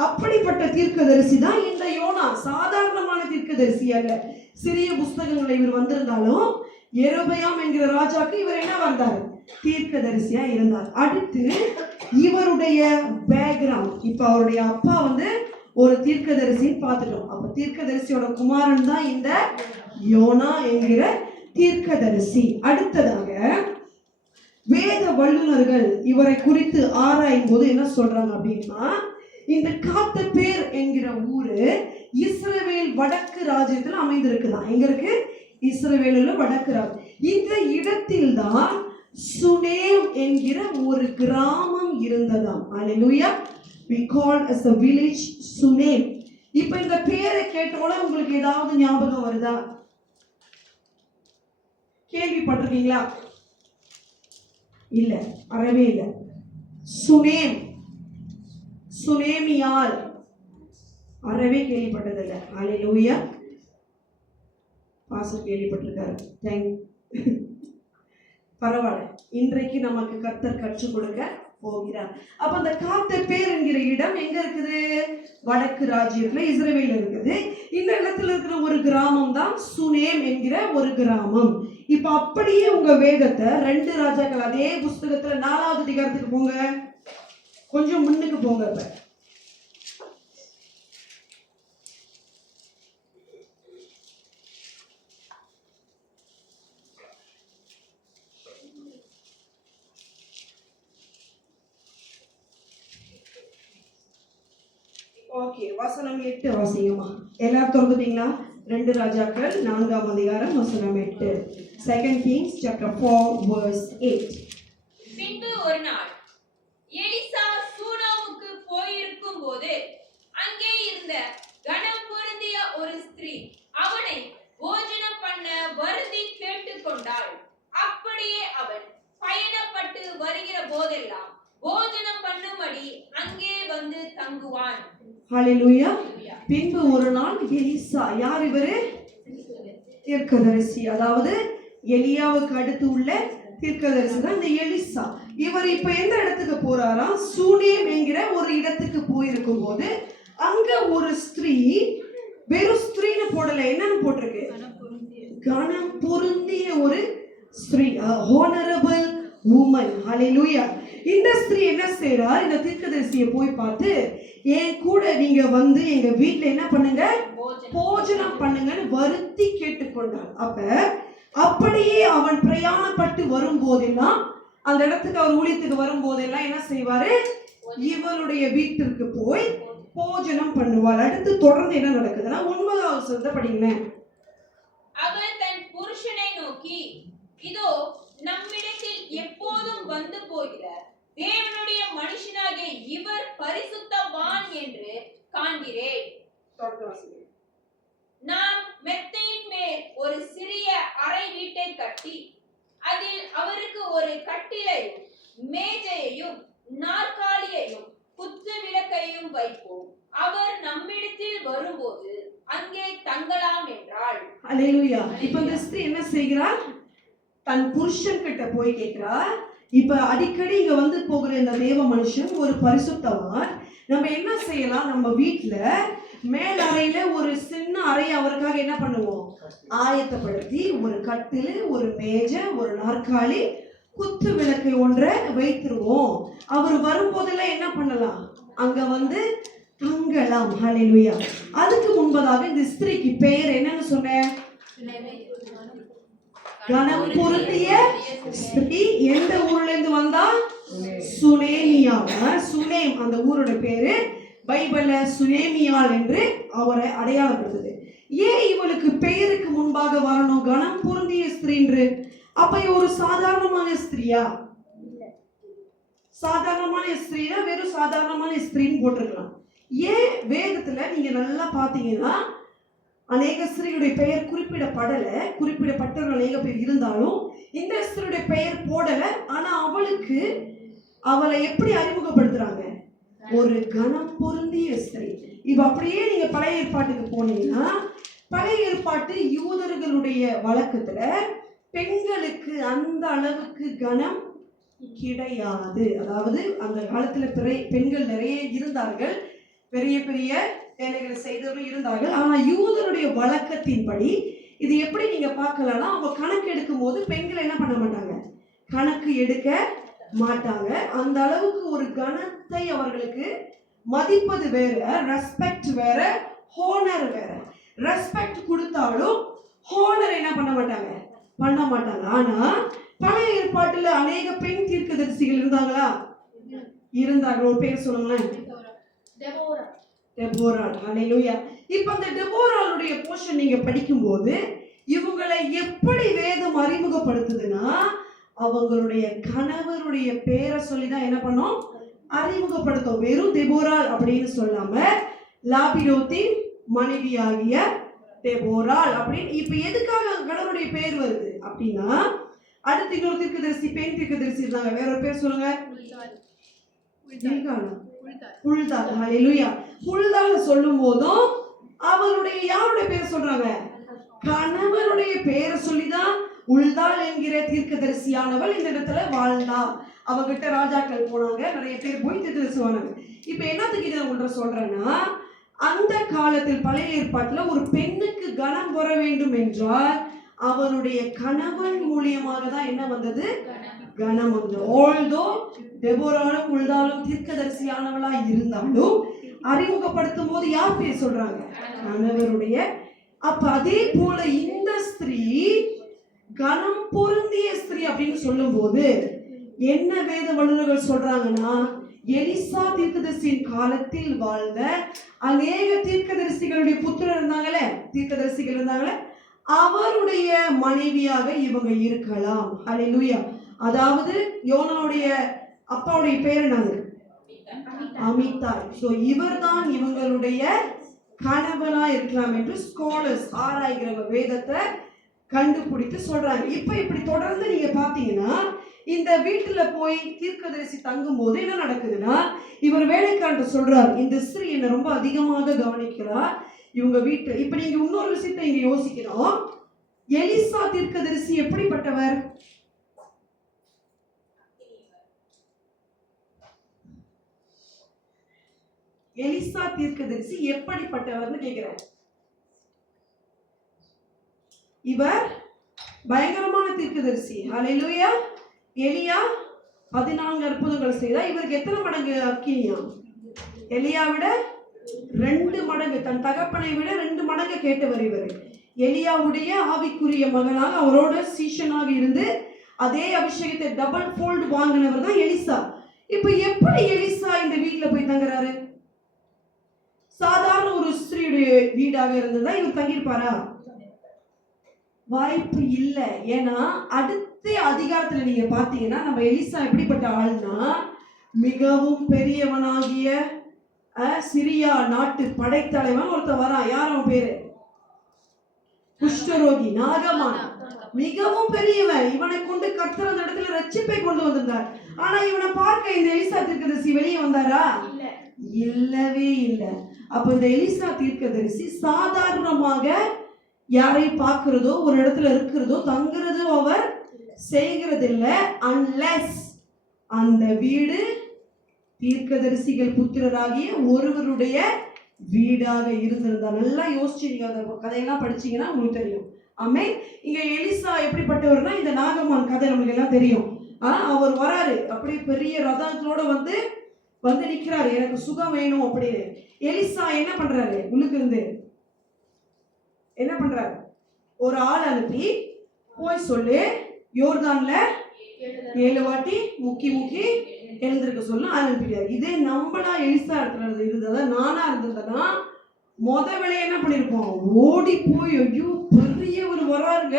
அப்படிப்பட்ட தீர்க்கதரிசி தான் இந்த யோனா. சாதாரணமான தீர்க்கதரிசி அல்ல. சிறிய புஸ்தகங்களை இவர் வந்திருந்தாலும் யெரொபெயாம் என்கிற ராஜாக்கு இவர் என்ன வந்தார், தீர்க்கதரிசியா இருந்தார். அடுத்து இவருடைய பேக்ரவுண்ட், இப்ப அவருடைய அப்பா ஒரு தீர்க்கதரிசி பார்த்துட்டோம். அப்ப தீர்க்கதரிசியோட குமாரன் தான் இந்த யோனா என்கிற தீர்க்கதரிசி. அடுத்ததாக வேத வல்லுநர்கள் இவரை குறித்து ஆராயும் போது என்ன சொல்றாங்க அப்படின்னா, இந்த காத்தபேர் என்கிற ஊரு இஸ்ரவேல் வடக்கு ராஜ்யத்தில் அமைந்திருக்குதான். எங்க இருக்கு, இஸ்ரவேலில் வடக்கு ராஜ்யம். இந்த இடத்தில் தான் சுனேம் என்கிற ஒரு கிராமம் இருந்ததாம். ஹல்லேலூயா. we called as a village சுனேம். இப்போ இந்த பேரை கேட்டோட உங்களுக்கு ஏதாவது ஞாபகம் வருதா, கேள்விப்பட்டிருக்கீங்களா? இல்ல, அறவே இல்லை. சுனேம், சுனேமியால் அறவே கேள்விப்பட்டதில்லை. ஹல்லேலூயா. பாஸ்டர் கேள்விப்பட்டிருக்காரு. பரவாயில்ல, இன்றைக்கு நமக்கு கர்த்தர் கற்றுக் கொடுக்க போகிறார். அப்ப அந்த காத்தபேர் என்கிற இடம் எங்க இருக்குது, வடக்கு ராஜ்யத்துல இஸ்ரவேல் இருக்குது. இந்த இடத்துல இருக்கிற ஒரு கிராமம் தான் சுனேம் என்கிற ஒரு கிராமம். இப்ப அப்படியே உங்க வேதத்தை 2 ராஜாக்கள் அதே புஸ்தகத்துல 4வது அதிகாரத்துக்கு போங்க, கொஞ்சம் முன்னுக்கு போங்க. ஓகே, வசனம் 8 வாசிங்கம்மா. எல்லாரும் திறந்துட்டீங்களா? 2 ராஜாக்கள் 4ஆம் அதிகாரம் வசனம் 8. 2 Kings chapter 4 verse 8. பின்பு ஒரு நாள் எலிசா சூனோமுக்கு போயிருக்கும் போது அங்கே இருந்த கனம் பொருந்திய ஒரு ஸ்திரீ அவனை போஜனம் பண்ண வருந்தி கேட்டுக்கொண்டாள். அப்படியே அவன் பயணப்பட்டு வருகிற போதெல்லாம் போஜனம் பண்ணும்படி அங்கே வந்து தங்குவான். ஹல்லேலூயா. பின்பு ஒரு நாள் எலிசா, யார் இவரு, தீர்க்கதரிசி, அதாவது எலியாவுக்கு அடுத்து உள்ள தீர்க்கதரிசி தான் இந்த எலிசா. இவர் இப்ப எந்த இடத்துக்கு போறாரா, சூனேம் என்கிற ஒரு இடத்துக்கு போயிருக்கும் போது அங்க ஒரு ஸ்திரீ, வெறும் ஸ்திரீன்னு போடல, என்னன்னு போட்டிருக்கு, கனம் பொருந்திய ஒரு ஸ்திரீ, ஹானரபிள் woman. ஹல்லேலூயா. இந்த ஸ்திரீ என்ன செய்றா, இந்த தீர்க்கதரிசியை போய் பார்த்து, என் கூட நீங்க வந்து எங்க வீட்டுல என்ன பண்ணுங்க, போஜனம் பண்ணுங்கன்னு வருத்தி கேட்டுக்கொண்டார். அப்ப அப்படியே அவன் பிரயாணப்பட்டு வரும்போதெல்லாம், அந்த இடத்துக்கு அவர் ஊழியத்துக்கு வரும்போதெல்லாம் என்ன செய்வாரு, இவருடைய வீட்டிற்கு போய் போஜனம் பண்ணுவார். அடுத்து தொடர்ந்து என்ன நடக்குதுன்னா 9வது வசனத்தை படிங்களேன். அவன் தன் புருஷனை நோக்கி, இதோ நம்மிடத்தில் எப்போதும் வந்து போகிற தேவனுடைய மனுஷனாகிய இவர் பரிசுத்தவான் என்று காண்கிறேன். நான் மெத்தையின் மேல் ஒரு சிறிய அறை வீட்டை கட்டி அதில் அவருக்கு ஒரு கட்டிலையும் மேஜையையும் நாற்காலியையும் குத்து விளக்கையும் வைப்போம். அவர் நம்மிடத்தில் வரும்போது அங்கே தங்கலாம் என்றாள். ஹல்லேலூயா. இப்ப இந்த ஸ்திரீ என்ன செய்கிறார், தன் புருஷன் கிட்ட போய் கேட்கிறார். இப்ப அடிக்கடி இங்க வந்து போகிற இந்த தேவ மனுஷன் ஒரு பரிசுத்தவான், நம்ம என்ன செய்யலாம், நம்ம வீட்டுல மேல் அறையில ஒரு சின்ன அறை அவருக்காக என்ன பண்ணுவோம், ஆயத்தப்படுத்தி ஒரு கட்டில், ஒரு மேஜை, ஒரு நாற்காலி, குத்து விளக்கை ஒன்றை வைத்துருவோம். அவர் வரும்போதெல்லாம் என்ன பண்ணலாம், அங்க வந்து தங்கலாம். ஹல்லேலூயா. அதுக்கு முன்பதாக இந்த ஸ்திரீக்கு பெயர் என்னன்னு சொன்னேன், கனம் பொருந்திய ஸ்திரீ. எந்த ஊர்ல இருந்து வந்தா, சுனேமியா. சுனேம் அந்த ஊரோட பேரு. பைபிள்ல சுனேமியால் என்று அவரை அடையாளப்படுத்துது. ஏன் இவளுக்கு பெயருக்கு முன்பாக வரணும் கனம் பொருந்திய ஸ்திரீ என்று? அப்ப ஒரு சாதாரணமான ஸ்திரீயா? சாதாரணமான ஸ்திரீனா வெறும் சாதாரணமான ஸ்திரீன்னு போட்டிருக்கலாம். ஏன் வேதத்துல நீங்க நல்லா பாத்தீங்கன்னா அநேக ஸ்திரீயுடைய பெயர் குறிப்பிடப்பட்டவர்கள் அநேக பேர் இருந்தாலும் இந்த ஸ்திரீயுடைய பெயர் போடல. ஆனா அவளை எப்படி அறிமுகப்படுத்துறாங்க? ஒரு கனம் பொருந்திய ஸ்திரீ. இப்ப அப்படியே நீங்க பழைய ஏற்பாட்டுக்கு போனீங்கன்னா, பழைய ஏற்பாட்டு யூதர்களுடைய வழக்கத்துல பெண்களுக்கு அந்த அளவுக்கு கனம் கிடையாது. அதாவது அந்த காலத்துல பெண்கள் நிறைய இருந்தார்கள், பெரிய பெரிய வேலைகளை செய்தவர்கள் இருந்தார்கள். ஆனா யூதருடைய வழக்கத்தின்படி இது எப்படி நீங்க பார்க்கலாம்னா, அவங்க கணக்கு எடுக்கும் போது பெண்கள் என்ன பண்ண மாட்டாங்க, கணக்கு எடுக்க மாட்டாங்க. அந்த அளவுக்கு ஒரு கணத்தை அவர்களுக்கு மதிப்பது வேற, ரெஸ்பெக்ட் வேற, ஹோனர் வேற. ரெஸ்பெக்ட் கொடுத்தாலும் ஹோனர் என்ன பண்ண மாட்டாங்க, பண்ண மாட்டாங்க. ஆனா பழைய ஏற்பாட்டுல அநேக பெண் தீர்க்கதரிசிகள் இருந்தாங்களா? இருந்தார்கள். ஒரு பேர் சொல்லுங்களேன். டெபோரா. ஹல்லேலூயா. இப்ப அந்த டெபோராளுடைய போர்ஷன் நீங்க படிக்கும்போது இவங்களை எப்படி வேதம் அறிமுகப்படுத்துதுன்னா, அவங்களுடைய கணவருடைய பேரை சொல்லிதான் என்ன பண்ணோம், அறிமுகப்படுத்தும். வெறும் டெபோராள் அப்படின்னு சொல்லாம லாபிரோத்தின் மனைவியாகிய டெபோராள் அப்படின்னு. இப்ப எதுக்காக கணவருடைய பேர் வருது அப்படின்னா, அடுத்து இன்னொரு தீர்க்கதரிசி, பெண் தீர்க்கதரிசி இருந்தாங்க. வேற ஒரு பேர் சொல்லுங்க. புல்தால். ஹல்லேலூயா. புல்தால் சொல்லும் போதும் அவருடைய யாருடைய பேர் சொல்றாங்க, கணவருடைய பேரை சொல்லிதான் உல்தால் என்கிற தீர்க்கதரிசியானவள் இந்த இடத்துல வாழ்ந்தா. அவகிட்ட ராஜாக்கள் போனாங்க, நிறைய பேர் போய் தீர்க்கதரிசி வாங்க. இப்ப என்னத்துக்கு இதை உங்கள்கிட்ட சொல்றேன்னா, அந்த காலத்தில் பழைய ஏற்பாட்டுல ஒரு பெண்ணுக்கு கனம் வர வேண்டும் என்றால் அவருடைய கணவன் மூலியமாக தான் என்ன வந்தது, கனம் வந்தது. ஆல்தோ டெபோராலும் உல்தாலும் தீர்க்கதரிசியானவளா இருந்தாலும் அறிமுகப்படுத்தும் போது யார் பேர் சொல்றாங்க, கணவருடைய. அப்ப அதே போல இந்த ஸ்திரீ கனம் பொருந்திய ஸ்திரீ அப்படின்னு சொல்லும் போது என்ன வேத வல்லுநர்கள் சொல்றாங்கன்னா, எலிசா தீர்க்கதரிசியின் காலத்தில் வாழ்ந்த அநேக தீர்க்கதரிசிகளுடைய புத்திரர் இருந்தாங்களே, தீர்க்கதரிசிகள் இருந்தாங்களே, அவருடைய மனைவியாக இவங்க இருக்கலாம். ஹல்லேலூயா. அதாவது யோனாவுடைய அப்பாவுடைய பேர் என்னது, அமித்தாய். சோ இவர்தான் இவங்களுடைய கணவனா இருக்கலாம் என்று ஸ்காலர்ஸ் ஆராய்கிறவங்க வேதத்தை கண்டுபிடித்து சொல்றாங்க. இப்ப இப்படி தொடர்ந்து நீங்க பாத்தீங்கன்னா, இந்த வீட்டுல போய் தீர்க்கதரிசி தங்கும் போது என்ன நடக்குதுன்னா, இவர் வேலைக்காரர் சொல்றார், இந்த ஸ்திரீ என்ன ரொம்ப அதிகமாக கவனிக்கிறார் இவங்க வீட்டு. இப்ப நீங்க இன்னொரு விஷயத்தை இங்க யோசிக்கிறோம். எலிசா தீர்க்கதரிசி எப்படிப்பட்டவர்? எலிசா தீர்க்கதரிசி எப்படிப்பட்டவர்னு கேட்கிறார். இவர் பயங்கரமான தீர்க்கதரிசி. ஹல்லேலூயா. எலியா 14 அற்புதங்கள் செய்தார். இவருக்கு எத்தனை மடங்கு அக்கினியா? எலியா விட 2 மடங்கு, தன் தகப்பனை விட 2 மடங்கு கேட்டவர் இவர். எலியாவுடைய ஆவிக்குரிய மகனாக அவரோட சீஷனாக இருந்து அதே அபிஷேகத்தை டபுள் ஃபோல்ட் வாங்கினவர் தான் எலிசா. இப்ப எப்படி எலிசா இந்த வீட்டுல போய் தங்குறாரு? சாதாரண ஒரு ஸ்திரீயுடைய வீடாக இருந்ததா இவர் தங்கியிருப்பாரா? வாய்ப்பு இல்லை. ஏன்னா அடுத்த அதிகாரத்துல நீங்க பாத்தீங்கன்னா, நம்ம எலிசா எப்படிப்பட்ட ஆள்னா, மிகவும் பெரியவனாகிய சிரியா நாட்டு படைத்தலைவன் ஒருத்தர் வரான். யார் அவன் பேரு? குஷ்டரோகி, நாகமான். மிகவும் பெரியவன். இவனை கொண்டு கர்த்தர் அந்த இடத்துல ரட்சிப்பை கொண்டு வந்திருந்தார். ஆனா இவனை பார்க்க இந்த எலிசா தீர்க்கதரிசி வெளியே வந்தாரா? இல்லவே இல்லை. அப்ப இந்த எலிசா தீர்க்கதரிசி சாதாரணமாக யாரை பார்க்கிறதோ, ஒரு இடத்துல இருக்கிறதோ, தங்குறதோ அவர் செய்கிறதில்லை. அன்லெஸ் அந்த வீடு தீர்க்கதரிசிகள் புத்திரராகிய ஒருவருடைய வீடாக இருந்திருந்தா. நல்லா யோசிச்சு நீங்க அந்த கதையெல்லாம் படிச்சீங்கன்னா உங்களுக்கு தெரியும். ஆமே. இங்க எலிசா எப்படிப்பட்டவர்னா, இந்த நாகமான் கதை நம்மளுக்கு எல்லாம் தெரியும். அவர் வராரு, அப்படியே பெரிய ரதத்தோட வந்து நிக்கிறாரு, எனக்கு சுகம் வேணும் அப்படின்னு. எலிசா என்ன பண்றாரு, உள்ளுக்கு இருந்து என்ன பண்றாரு, ஒரு ஆள் அனுப்பி போய் சொல்லு, யோர்தான்ல 7 வாட்டி முக்கி எழுந்திருக்க சொல்ல அனுப்பிட்டாரு. இதே நம்மளா எலிசா இடத்துல இருந்ததா, நானா இருந்ததுன்னா முத வேலையை என்ன பண்ணிருப்போம், ஓடி போய் ஐயோ பெரியவர் வராருங்க,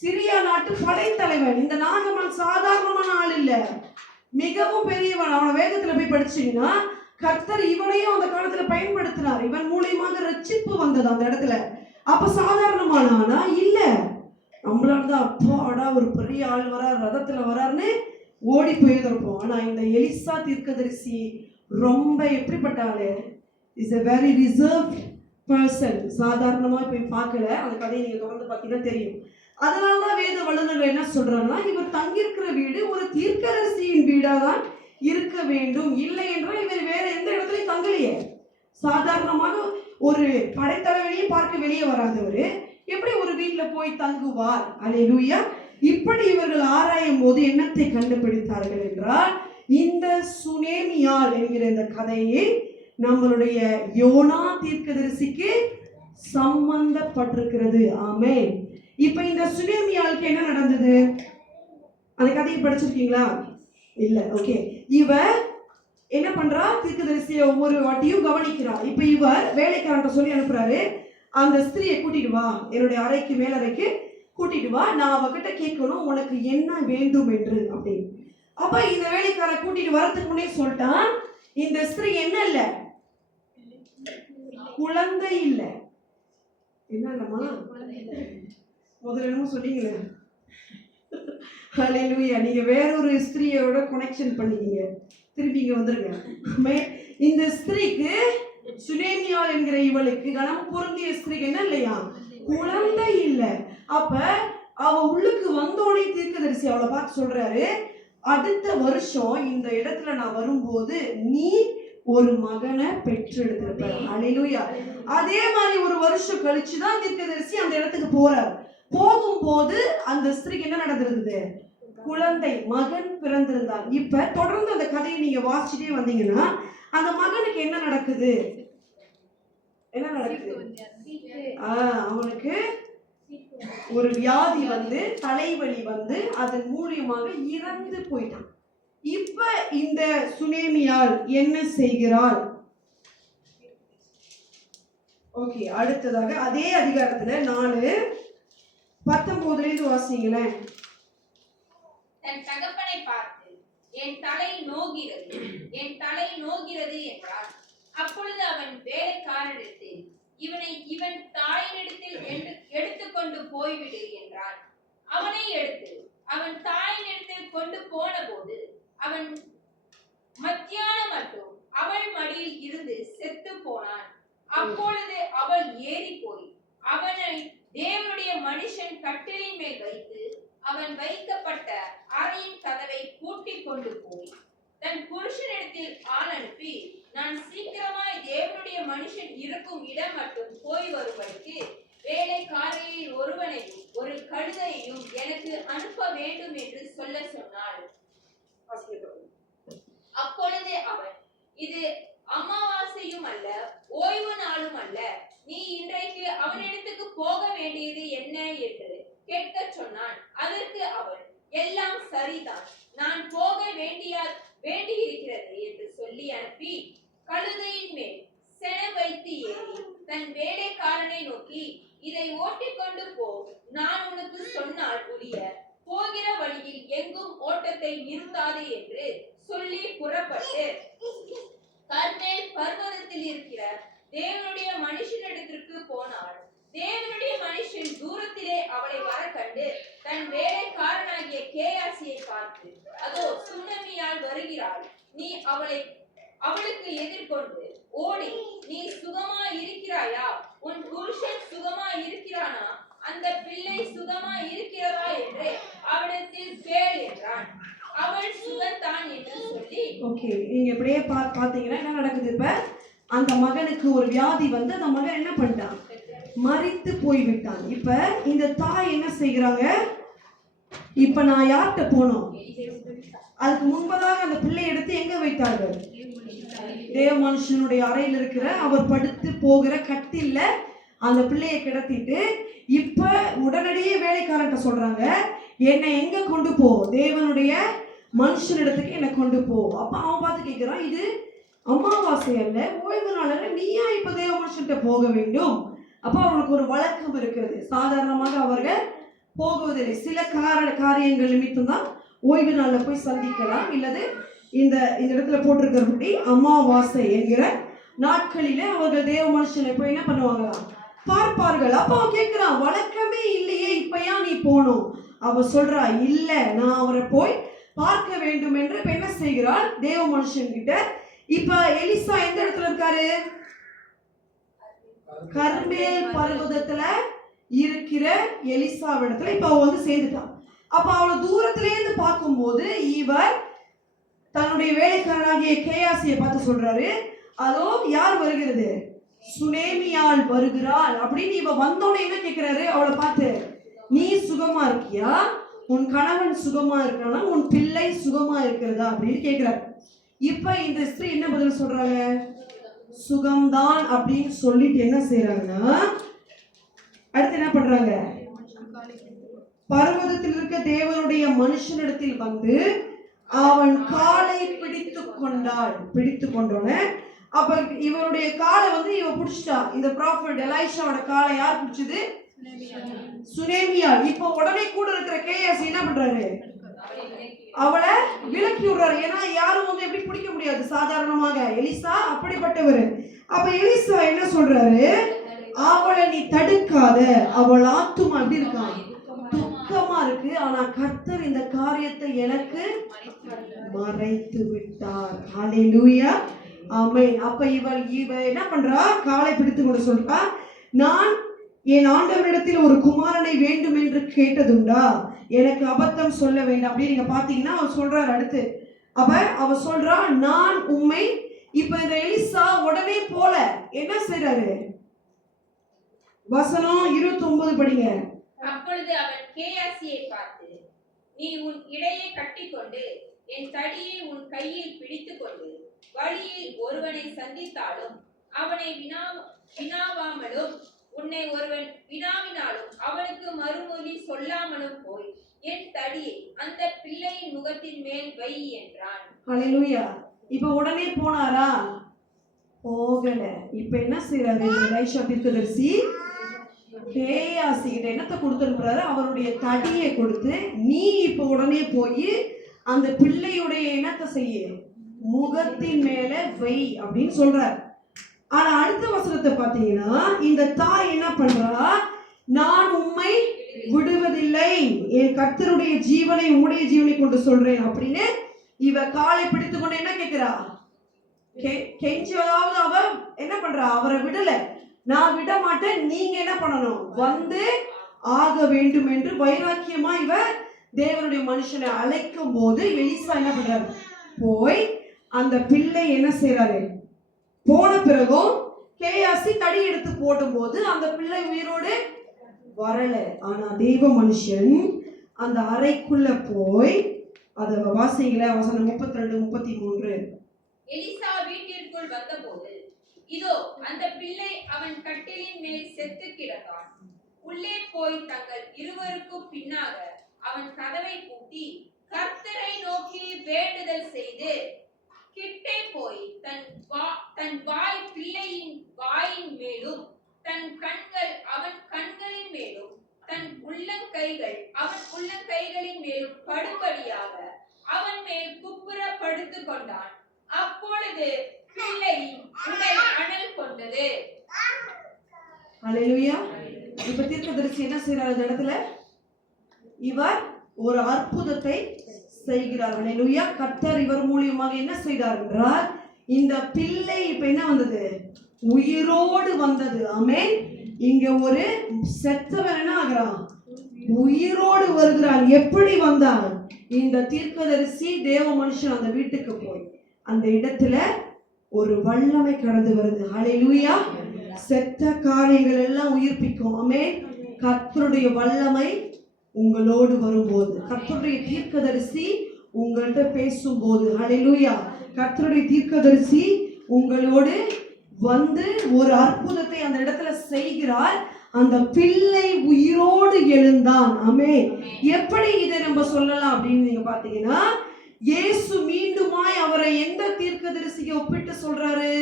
சிரியா நாட்டு படைத்தலைவன். இந்த நாகமான் சாதாரணமான ஆள் இல்ல, மிகவும் பெரியவன். அவன வேதத்துல போய் படிச்சீங்கன்னா கர்த்தர் இவனையும் அந்த காலத்துல பயன்படுத்தினார். இவன் மூலியமாக ரட்சிப்பு வந்தது அந்த இடத்துல. அப்ப சாதாரணமானா இல்ல, நம்மளால தான் அப்பாடா ஒரு பெரிய ஆள் வரார், ரதத்துல வராருன்னு ஓடி போயிருப்போம். ஆனா இந்த எலிசா தீர்க்கதரிசி ரொம்ப எப்படிப்பட்ட ஆளு, is a very reserved person. சாதாரணமா போய் பார்க்கல, அந்த கதையை நீங்க தொடர்ந்து பார்த்தீங்கன்னா தெரியும். அதனாலதான் வேத வல்லுநர்கள் என்ன சொல்றாங்கன்னா, இவர் தங்கியிருக்கிற வீடு ஒரு தீர்க்கதரிசியின் வீடாதான் இருக்க வேண்டும், இல்லை என்றால் இவர் வேற எந்த இடத்துலயும் தங்கலையே. சாதாரணமாக ஒரு படைத்தலைவனையும் பார்க்க வெளியே வராதவர் எப்படி ஒரு வீட்டுல போய் தங்குவார்? அல்லேலூயா. இப்படி இவர்கள் ஆராயும் போது என்னத்தை கண்டுபிடித்தார்கள் என்றால், இந்த சுனேமியாள் என்கிற இந்த கதையை நம்மளுடைய யோனா தீர்க்கதரிசிக்கு சம்பந்தப்பட்டிருக்கிறது. ஆமென். இப்ப இந்த சுனேமியாளுக்கு என்ன நடந்தது? அந்த கதையை படிச்சிருக்கீங்களா? இல்ல. ஓகே. இவ என்ன பண்றா? தீர்க்கதரிசியை ஒவ்வொரு வாட்டியும் கவனிக்கிறா. இப்ப இவர் வேலைக்காரன் சொல்லி அனுப்புறாரு, அந்த ஸ்திரியை கூட்டிட்டு வா, என்னுடைய அறைக்கு மேலறைக்கு கூட்டிட்டு வா, நான் அவகிட்ட கேட்கணும் உனக்கு என்ன வேண்டும் என்று அப்படின்னு. அப்ப இந்த வேலைக்கார கூட்டிட்டு வரதுக்கு முன்னே சொல்லிட்டான், இந்த ஸ்திரீ என்ன இல்ல, குழந்தை இல்ல. என்னமா முதல்ல என்னமோ சொன்னீங்களே, ஹல்லேலூயா. நீங்க வேறொரு ஸ்திரீயோட கனெக்ஷன் பண்ணிக்கீங்க, திருப்பி இங்க வந்துருங்க. இந்த ஸ்திரீக்கு, சுனேமியாள் என்கிற இவளுக்கு, கனம் பொருந்திய ஸ்திரீக்கு என்ன இல்லையா, குழந்தை இல்ல. அப்ப அவ உள்ளுக்கு வந்தோடனே தீர்க்கதரிசி அவளை பார்த்து சொல்றாரு, அடுத்த வருஷம் இந்த இடத்துல நான் வரும்போது நீ ஒரு மகனை பெற்றெடுத்திருப்ப. அல்லேலூயா. அதே மாதிரி ஒரு வருஷம் கழிச்சுதான் தீர்க்கதரிசி அந்த இடத்துக்கு போறார். போகும்போது அந்த ஸ்திரீக்கு என்ன நடந்திருந்தது? குழந்தை, மகன் பிறந்திருந்தான். இப்ப தொடர்ந்து அந்த கதையை நீங்க வாசிச்சுட்டே வந்தீங்கன்னா அந்த மகனுக்கு என்ன நடக்குது? என்ன நடக்குது? அவனுக்கு ஒரு வியாதி வந்து, தலைவலி வந்து, அதன் மூலியமாக இறந்து போயிட்டான். இப்ப இந்த சுனேமியாள் என்ன செய்கிறாள்? ஓகே, அடுத்ததாக அதே அதிகாரத்துல 4:19 வாசிங்களேன். தன் தகப்பனை பார்த்து, என் தலை நோகிறது, என் தலை நோகிறது என்றான். அப்பொழுது அவன் வேலைக்காரனிடத்தில், இவனை இவன் தாயினிடத்தில் எடுத்துக்கொண்டு போய்விடு என்றான். அவனை எடுத்து அவன் தாயினிடத்தில் கொண்டு போன போது அவன் மத்தியானம் மட்டும் அவள் மடியில் இருந்து செத்து போனான். அப்பொழுது அவள் ஏறி போய் அவனை தேவனுடைய மனுஷன் கட்டிலின் மேல் வைத்து அவன் வைக்கப்பட்ட அறையின் கதவை பூட்டி கொண்டு போய் தன் புருஷனிடத்தில் ஆள் அனுப்பி, நான் சீக்கிரமாய் தேவனுடைய மனுஷன் இருக்கும் இடம் மட்டும் போய் வருவதற்கு வேலைக்காரரில் ஒருவனையும் ஒரு கழுதையையும் எனக்கு அனுப்ப வேண்டும் என்று சொல்ல சொன்னாள். அப்பொழுது அவன், இது அமாவாசையும் அல்ல, ஓய்வு நாளும் அல்ல, நீ இன்றைக்கு அவனிடத்துக்கு போக வேண்டியது என்ன என்று கேட்க சொன்னான். அதற்கு அவன், எல்லாம் சரிதான், நான் போக வேண்டியிருக்கிறது என்று சொல்லி அனுப்பி கழுதையின் மேல் சென வைத்து ஏறி தன் வேலைக்காரனை நோக்கி, இதை ஓட்டிக்கொண்டு போ, நான் உனக்கு சொன்னால் ஒழிய போகிற வழியில் எங்கும் ஓட்டத்தை நிறுத்தாது என்று சொல்லி புறப்பட்டு கர்மேல் பர்வதத்தில் இருக்கிற தேவனுடைய மனுஷனிடத்திற்கு போனாள். தேவனுடைய மனுஷன் தூரத்திலே அவளை வர கண்டு தன் வேலைக்காரனாகிய கேயாசியை பார்த்து, அதோ சுனேமியாள் வருகிறாள், நீ அவளுக்கு எதிர்கொண்டு ஓடி, நீ சுகமா இருக்கிறாயா, உன் புருஷன் சுகமா இருக்கிறானா, அந்த பிள்ளை சுகமா இருக்கிறதா என்று அவனிடத்தில் கேள் என்றான். அவள் சுகந்தான் என்று சொல்லி. ஓகே, நீங்க இப்படியே பாத்தீங்கன்னா என்ன நடக்குது? இப்ப அந்த மகனுக்கு ஒரு வியாதி வந்து அந்த மகன் என்ன பண்ணிட்டான்? மரித்து போய்விட்டான். இப்ப இந்த தாய் என்ன செய்கிறாங்க? இப்ப நான் யார்கிட்ட போனோம்? அதுக்கு முன்பதாக அந்த பிள்ளை எடுத்து எங்க வைத்தார்கள்? தேவ மனுஷனுடைய அறையில் இருக்கிற அவர் படுத்து போகிற கட்டில்ல அந்த பிள்ளையை கிடத்திட்டு இப்ப உடனடியே வேலைக்காரன்ட்ட சொல்றாங்க, என்னை எங்க கொண்டு போ? தேவனுடைய மனுஷனிடத்துக்கு என்னை கொண்டு போ. அப்ப அவன் பார்த்து கேட்கிறான், இது அமாவாசை அல்ல, ஓய்வு நாள் அல்ல, நீயா இப்ப தேவ மனுஷன்கிட்ட போக வேண்டும்? அப்ப அவர்களுக்கு ஒரு வழக்கம் இருக்கிறது. சாதாரணமாக அவர்கள் போகுவதில்லை. சில காரியங்கள் நிமித்தம் தான் ஓய்வு நாள்ல போய் சந்திக்கலாம், இல்லது இந்த இடத்துல போட்டிருக்கிறபடி அமாவாசை என்கிற நாட்களிலே அவர்கள் தேவ மனுஷனை போய் என்ன பண்ணுவாங்களாம், பார்ப்பார்கள். அப்ப அவன் கேட்கிறான், வழக்கமே இல்லையே, இப்ப ஏன் நீ போகணும்? அவ சொல்றா, இல்ல நான் அவரை போய் பார்க்க வேண்டும் என்று. இப்ப என்ன செய்கிறாள் தேவ மனுஷன் கிட்ட? இப்ப எலிசா எந்த இடத்துல இருக்காரு? கர்மேல் பர்வதத்துல இருக்கிற எலிசாவிடத்துல இப்ப அவ வந்து சேர்ந்துட்டான். அப்ப அவளை தூரத்துல இருந்து பார்க்கும்போது இவர் தன்னுடைய வேலைக்காரனாகிய கேயாசியை பார்த்து சொல்றாரு, அதோ யார் வருகிறது? சுனேமியாள் வருகிறாள் அப்படின்னு. இவ வந்தோடனே என்ன கேட்கிறாரு அவளை பார்த்து, நீ சுகமா இருக்கியா? உன் கணவன் சுகமா இருக்கானா? உன் பிள்ளை சுகமா இருக்கிறதா அப்படின்னு கேட்கிறார். இப்ப இந்த ஸ்திரீ என்ன பதில் சொல்றாங்க? சுகம்தான் அப்படின்னு சொல்லிட்டு என்ன செய்யறாங்கன்னா, அடுத்து என்ன பண்றாங்க? பர்வதத்தில் இருக்க தேவனுடைய மனுஷனிடத்தில் வந்து அவன் காலை பிடித்து கொண்டாள். பிடித்து கொண்டோன்னு அப்ப இவருடைய காலை வந்து இவ பிடிச்சிட்டா. இந்த ப்ராஃபட் எலைஷாவோட காலை யார் பிடிச்சது? சுனேமியாள். இப்ப உடனே கூட இருக்கிற கேயாசி என்ன பண்றாரு? அவளை விலக்கி விடுறாரு. ஏன்னா யாரும் வந்து எப்படி பிடிக்க முடியாது சாதாரணமாக. எலிசா அப்படிப்பட்டவர். அப்ப எலிசா என்ன சொல்றாரு? அவளை நீ தடுக்காத, அவள் ஆத்துமா எப்படி இருக்கான்? துக்கமா இருக்கு. ஆனா கர்த்தர் இந்த காரியத்தை எனக்கு மறைத்து விட்டார். ஹல்லேலூயா, ஆமென். அப்ப இவ என்ன பண்றா? காலை பிடித்து கொண்டு சொல்றா, நான் என் ஆண்டவரிடத்தில் ஒரு குமாரனை வேண்டும் என்று கேட்டதுண்டா? எனக்கு அபத்தம் சொல்ல வேண்டாம் அப்படின்னு நீங்க பாத்தீங்கன்னா அவர் சொல்றாரு அடுத்து. அப்ப அவ சொல்றா, நான் உம்மை. இப்ப இந்த எலிசா உடனே போல என்ன செய்யறாரு? வசனம் 29 படிங்க. அப்பொழுது அவன் கேயாசியை பார்த்து, நீ உன் இடையை கட்டிக்கொண்டு என் தடியை உன் கையில் பிடித்துக் கொண்டு வழியில் ஒருவனை சந்தித்தாலும் அவனை வினாவாமலும் உன்னை ஒருவன் வினாவினாலும் அவனுக்கு மறுமொழி சொல்லாமலும் போய் என் தடியை அந்த பிள்ளையின் முகத்தின் மேல் வை என்றான். ஹல்லேலூயா. இப்ப உடனே போனாரா? போகல. இப்ப என்ன செய்யறாரு? எலிசா தீர்க்கதரிசி கேயாசி கிட்ட என்னத்தை கொடுத்துருக்கிறாரு? அவருடைய தடியை கொடுத்து, நீ இப்ப உடனே போய் அந்த பிள்ளையுடைய என்னத்தை செய்ய, முகத்தின் மேல வை அப்படின்னு சொல்றார். ஆனா அடுத்த வசனத்தை பாத்தீங்கன்னா இந்த தாய் என்ன பண்றா? நான் உம்மை விடுவதில்லை, என் கர்த்தருடைய ஜீவனை உம்முடைய ஜீவனை கொண்டு சொல்றேன் அப்படின்னு இவ காலை பிடித்து கொண்டு என்ன கேட்கிறா? கெஞ்சாவது அவ என்ன பண்றா? அவரை விடல. நான் விட மாட்டேன், நீங்க என்ன பண்ணணும்? வந்து ஆக வேண்டும் என்று வைராக்கியமா இவ தேவனுடைய மனுஷனை அழைக்கும் போது எலிசா என்ன பண்றாரு? போய் அந்த பிள்ளை என்ன செய்யறாரு? போன பிறகும் கேயாசி தடி எடுத்து போடும் போது அந்த பிள்ளை உயிரோடு வரல. ஆனா தேவ மனுஷன் அந்த அறைக்குள்ள போய் அத வாசிங்கள வசனம் 32 33. எலிசா வீட்டிற்குள் வந்தபோது இதோ அந்த பிள்ளை அவன் கட்டிலின் மேல் செத்து கிடந்தான். உள்ளே போய் தங்கள் இருவருக்கும் பின்னாக அவன் கதவை பூட்டி கர்த்தரை நோக்கி வேண்டுதல் செய்து கிட்டே போய் தன் வாய் பிள்ளையின் வாயின் மேலும் தன் கண்கள் அவன் கண்களின் மேலும் தன் உள்ளங்கைகள் அவன் உள்ளங்கைகளின் மேலும் படும்படியாக அவன் மேல் குப்புற படுத்துக் கொண்டான். அப்பொழுது பிள்ளையின் உடல் அனல் கொண்டது. ஹல்லேலூயா. இப்ப தீர்க்கதரிசி என்ன செய்யறார்? இந்த இடத்துல இவர் ஒரு அற்புதத்தை செய்கிறார். ஹல்லேலூயா. கர்த்தர் இவர் மூலமாக என்ன செய்தார் என்றால் இந்த பிள்ளை இப்ப என்ன வந்தது? உயிரோடு வந்தது. ஆமென். இங்க ஒரு செத்தவன் என்ன ஆகிறான்? உயிரோடு வருகிறான். எப்படி வந்தான்? இந்த தீர்க்கதரிசி தேவ மனுஷன் அந்த வீட்டுக்கு போய் அந்த இடத்துல ஒரு வல்லமை கடந்து வருது. ஹல்லேலூயா. செத்த காரியங்கள் எல்லாம் உயிர்ப்பிக்கும். ஆமென். கர்த்தருடைய வல்லமை உங்களோடு வரும்போது, கர்த்தருடைய தீர்க்கதரிசி உங்கள்கிட்ட பேசும்போது, ஹல்லேலூயா, கர்த்தருடைய தீர்க்கதரிசி உங்களோடு வந்து ஒரு அற்புதத்தை அந்த இடத்துல செய்கிறார். அந்த பிள்ளை உயிரோடு எழுந்தான். ஆமென். எப்படி இதை நம்ம சொல்லலாம் அப்படின்னு நீங்க பாத்தீங்கன்னா, இயேசு மீண்டுமாய் அவரை எந்த தீர்க்கதரிசிக்கு ஒப்பிட்டு சொல்றாரு?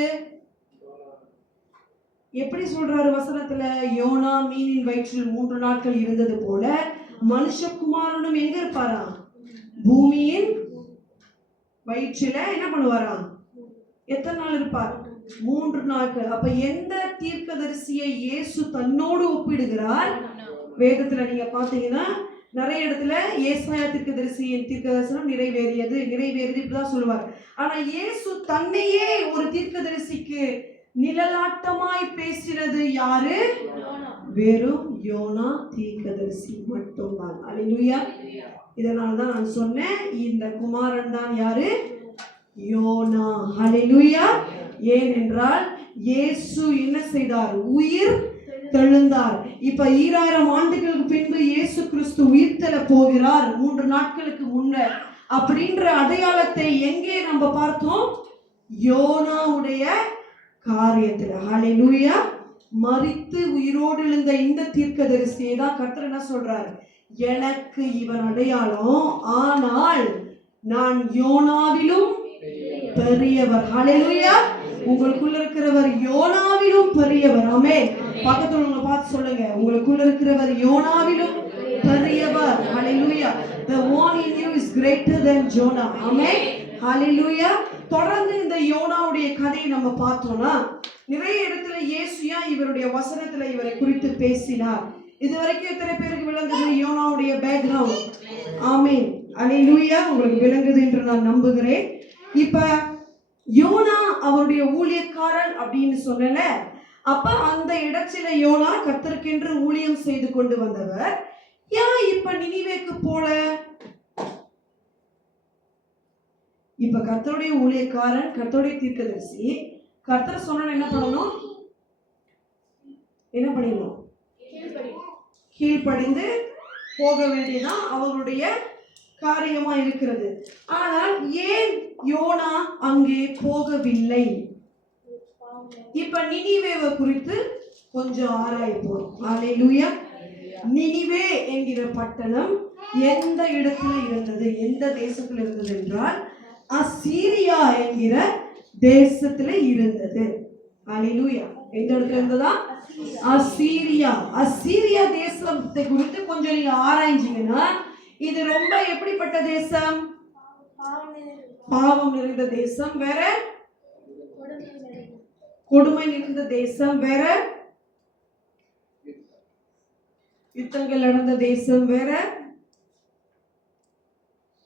எப்படி சொல்றாரு வசனத்துல? யோனா மீனின் வயிற்றில் 3 நாட்கள் இருந்தது போல மனுஷகுமாரனும் எங்க இருப்பாரா? பூமியின். வயிற்றில என்ன பண்ணுவாராம்? எத்தனை நாள் இருப்பார்? 3 நாட்கள். அப்ப எந்த தீர்க்கதரிசியை இயேசு தன்னோடு ஒப்பிடுகிறார்? வேதத்துல நீங்க பாத்தீங்கன்னா நிறைய இடத்துல ஏசாயா தீர்க்கதரிசியின் தீர்க்கதரிசனம் நிறைவேறியது இப்படிதான் சொல்லுவார். ஆனா இயேசு தன்னையே ஒரு தீர்க்கதரிசிக்கு நிழலாட்டமாய் பேசினது யாரு? வெறும் யோனா தீர்க்கதரிசி மட்டும்தான். அல்லேலூயா. இதனால்தான் நான் சொன்னேன், இந்த குமாரன் தான் யாரு? யோனா. அல்லேலூயா. ஏனென்றால் இயேசு என்ன செய்தார்? உயிர் தெழுந்தார். இப்ப 2000 ஆண்டுகளுக்கு பின்பு இயேசு கிறிஸ்து உயிர்த்தெழ போகிறார் 3 நாட்களுக்கு முன்னர் அப்படின்ற அடையாளத்தை எங்கே நம்ம பார்த்தோம்? யோனாவுடைய காரியத்துல. ஹல்லேலூயா. மரித்து உயிரோடு எழுந்த இந்த தீர்க்கதரிசியை தான் கர்த்தர் என்ன சொல்றார்? எனக்கு இவன் அடையாளம், ஆனால் நான் யோனாவிலும் பெரியவர். ஹல்லேலூயா. உங்களுக்குள்ள இருக்கிறவர் யோனாவிலும் பெரியவர். ஆமென். பக்கத்துல உங்களை பார்த்து சொல்லுங்க, உங்களுக்குள்ள இருக்கிறவர் யோனாவிலும் பெரியவர். ஹல்லேலூயா. The one in you is greater than Jonah. ஆமென். ஹல்லேலூயா. தொடர்ந்து இந்த யோனாவுடைய கதையை நம்ம பார்த்தோம்னா நிறைய இடத்துல இயேசு இவருடைய வசனத்துல இவரை குறித்து பேசினார். இதுவரைக்கும் எத்தனை பேருக்கு விளங்குது யோனாவுடைய பேக்ரவுண்ட்? ஆமென். ஹல்லேலூயா. உங்களுக்கு விளங்குது என்று நான் நம்புகிறேன். இப்ப யோனா அவருடைய ஊழியக்காரன் அப்படின்னு சொன்னல, அப்ப அந்த இடத்துல யோனா கர்த்தருக்கென்று ஊழியம் செய்து கொண்டு வந்தவர். ஏன் இப்ப நினிவேக்கு போல? இப்ப கர்த்தருடைய ஊழியக்காரன், கர்த்தருடைய தீர்க்கதரிசி, கர்த்தர் சொன்ன என்ன பண்ணணும்? என்ன பண்ணிடணும்? கீழ்ப்படிந்து போக வேண்டியதான் அவர்களுடைய காரியமா இருக்கிறது. ஆனால் ஏன் யோனா அங்கே போகவில்லை? இப்ப நினிவேவை குறித்து கொஞ்சம் ஆராய்ப்போம். அல்லேலூயா. நினிவே என்கிற பட்டணம் எந்த இடத்துல இருந்தது? எந்த தேசத்துல இருந்தது என்றால் அசீரியா என்கிற தேசத்துல இருந்தது. அல்லேலூயா. எந்த இடத்துல இருந்ததா? அசீரியா. அசீரியா தேசத்தை குறித்து கொஞ்சம் நீங்க ஆராய்ஞ்சீங்கன்னா இது ரொம்ப எப்படிப்பட்ட தேசம்? பாவம் நிறைந்த தேசம். வேற கொடுமை நிறைந்த தேசம். வேற யுத்தங்கள் நடந்த தேசம். வேற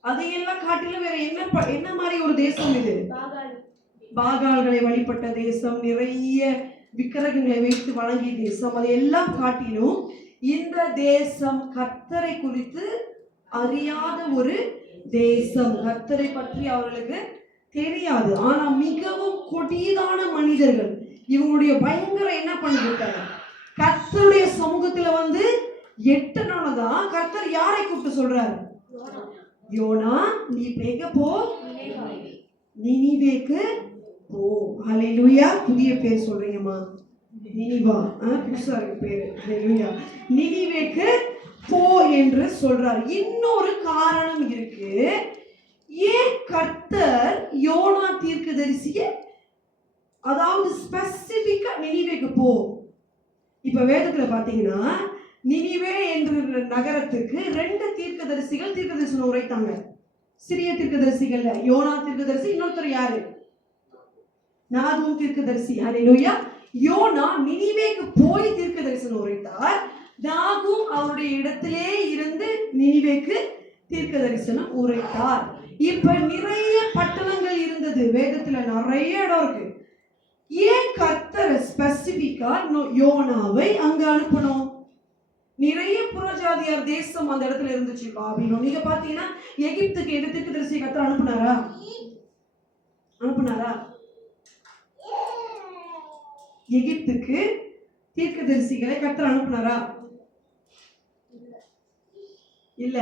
அதையெல்லாம் காட்டிலும் வேற என்ன மாதிரி ஒரு தேசம் இது? பாகால்களை வழிபட்ட தேசம், நிறைய விக்கிரகங்களை வைத்து வணங்கிய தேசம். அதையெல்லாம் காட்டிலும் இந்த தேசம் கர்த்தரை குறித்து அறியாத ஒரு தேசம். கர்த்தரை பற்றி அவர்களுக்கு தெரியாது. ஆனா மிகவும் கொடியதான மனிதர்கள். இவங்களுடைய பயங்கர என்ன பண்ணிவிட்டாங்க? கர்த்தருடைய சமூகத்துல வந்து எட்டனாலதான் கர்த்தர் யாரை கூப்பிட்டு சொல்றாரு? யோனா, நீ பேக போ, நினிவேக்கு போ. ஹல்லேலூயா. புதிய பேர் சொல்றீங்கம்மா, நினிவா. புதுசா இருக்கு பேரு. ஹல்லேலூயா. நினிவேக்கு போ என்று சொல்றார். இன்னொரு காரணம் இருக்கு. ஏன் கர்த்தர் யோனா தீர்க்கதரிசிய அதாவது ஸ்பெசிபிக்கா நினிவேக்கு போ? இப்ப வேதத்துல பாத்தீங்கன்னா நினிவே என்ற நகரத்துக்கு 2 தீர்க்கதரிசிகள் தீர்க்கதரிசனம் உரைத்தாங்க. சிறிய தீர்க்கதரிசிகள்ல யோனா தீர்க்கதரிசி, இன்னொருத்தர் யாரு? நாகூம் தீர்க்கதரிசி. ஹல்லேலூயா. யோனா நினிவேக்கு போய் தீர்க்கதரிசனம் உரைத்தார். நாகூம் அவருடைய இடத்திலே இருந்து நினிவேக்கு தீர்க்க தரிசனம் உரைத்தார். இப்ப நிறைய பட்டணங்கள் இருந்தது. வேதத்துல நிறைய இடம் இருக்கு. ஏன் கர்த்தர் ஸ்பெசிபிக்கா யோனாவை அங்க அனுப்பணும்? நிறைய புறஜாதியார் தேசம் அந்த இடத்துல இருந்துச்சு. பாபிலோன். நீங்க பாத்தீங்கன்னா எகிப்துக்கு எந்த தீர்க்கதரிசியை கர்த்தர் அனுப்புனாரா? எகிப்துக்கு தீர்க்கதரிசிகளை கர்த்தர் அனுப்புனாரா? இல்ல.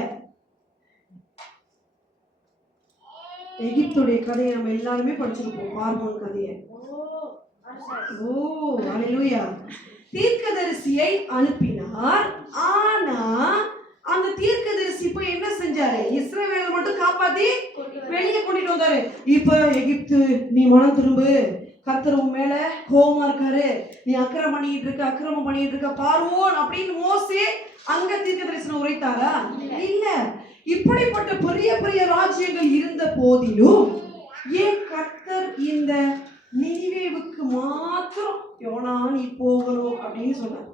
எகிப்துடைய கதையை நம்ம எல்லாருமே படிச்சிருப்போம். பார்வோன் கதையை. ஹல்லேலூயா. தீர்க்கதரிசியை அனுப்பினார். ஆனா அந்த தீர்க்கதரிசி போய் என்ன செஞ்சாரு? இஸ்ரவேலை மட்டும் காப்பாத்தி வெளியே கூட்டிட்டு வந்தாரு. இப்ப எகிப்து, நீ மனம் திரும்பு, கர்த்தர் உன் மேல கோபமா இருக்காரு, நீ அக்கிரமம் பண்ணிட்டு இருக்க பார்வோன் அப்படின்னு மோசே அங்க தீர்க்க தரிசனம் உரைத்தாரா? இல்ல. இப்படிப்பட்ட பெரிய பெரிய ராஜ்யங்கள் இருந்த போதிலும் ஏன் கர்த்தர் இந்த நினிவேவுக்கு மாத்திரம் யோனா நீ போகணும் அப்படின்னு சொன்னார்?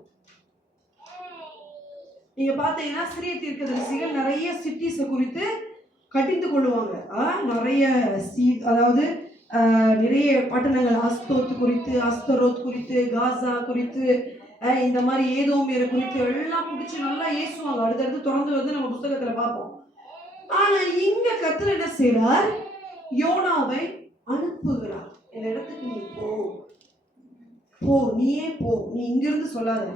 நீங்க பாத்தீங்கன்னா சிறிய தீர்க்கதரிசிகள் நிறைய சிட்டிஸை குறித்து கடிந்து கொள்ளுவாங்க. நிறைய அதாவது நிறைய பட்டணங்கள், அஸ்தோத் குறித்து, அஸ்தரோத் குறித்து, காசா குறித்து, இந்த மாதிரி ஏதோமியரை குறித்து எல்லாம் பிடிச்சி நல்லா ஏசுவாங்க. அடுத்தடுத்து தொடர்ந்து வந்து நம்ம புத்தகத்துல பார்ப்போம். ஆனா இங்க கர்த்தர் என்ன செய்றார்? யோனாவை அனுப்புகிறார். இந்த இடத்துக்கு நீ போ, நீயே போ, நீ இங்கிருந்து சொல்லாத,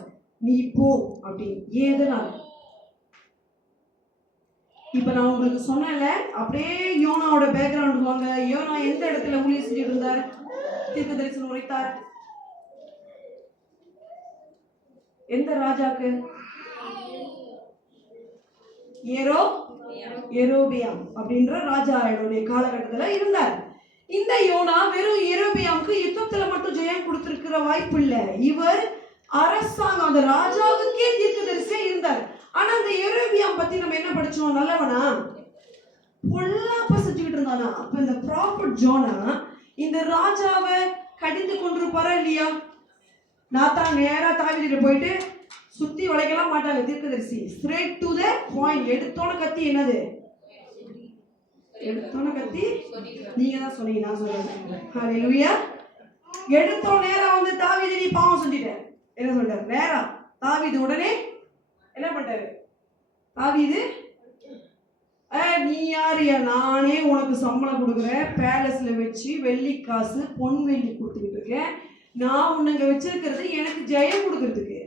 நீ போ அப்படின்னு. ஏதனால? இப்ப நான் உங்களுக்கு சொன்னேன்ல, அப்படியே யோனாவோட பேக்ரவுண்ட் வாங்க. யோனா எந்த இடத்துல ஊழியம் செஞ்சுட்டு இருந்தார்? தீர்க்க தரிசனம் உரைத்தார். எந்த ராஜாக்கு? யெரொபெயாம் அப்படின்ற ராஜாவுடைய காலகட்டத்துல இருந்தார். இந்த யோனா வெறும் யெரொபெயாமுக்கு யுத்தத்துல மட்டும் ஜெயம் கொடுத்திருக்கிற வாய்ப்பு இல்ல. இவர் அரசாங்கம், அந்த ராஜாவுக்கே தீர்க்கதரிசியா இருந்தார். ஆனா அந்த யெரொபெயாம் பத்தி நம்ம என்ன படிச்சோம்? நல்லவனா? பொல்லாப்ப செஞ்சுக்கிட்டு இருந்தானா? அப்ப இந்த ப்ராஃபட் ஜோனா இந்த ராஜாவை கடிந்து கொண்டிருப்பாரா இல்லையா? நாத்தான் நேரா தாவீதுகிட்ட போயிட்டு சுத்தி வளைக்கலாம் மாட்டாங்க தீர்க்கதரிசி. Straight to the point. எடுத்தோன கத்தி என்னது? எடுத்தோன கத்தி நீங்க தான் சொன்னீங்க, நான் சொல்றேன். ஹalleluya. எடுத்தோ நேரா வந்து தாவீது நீ பாவம் செஞ்சிட்ட என்ன சொல்றாரு? நேரா தாவீது உடனே என்ன பண்றாரு? தாவீது நீ யாரியா? நானே உனக்கு சம்பளம் கொடுக்குறேன், பேலஸ்ல வச்சு வெள்ளி காசு பொன் வெள்ளி கொடுத்துக்கிட்டு இருக்கேன். நான் உன்னை வச்சிருக்கிறது எனக்கு ஜெயம் கொடுக்கறதுக்கு.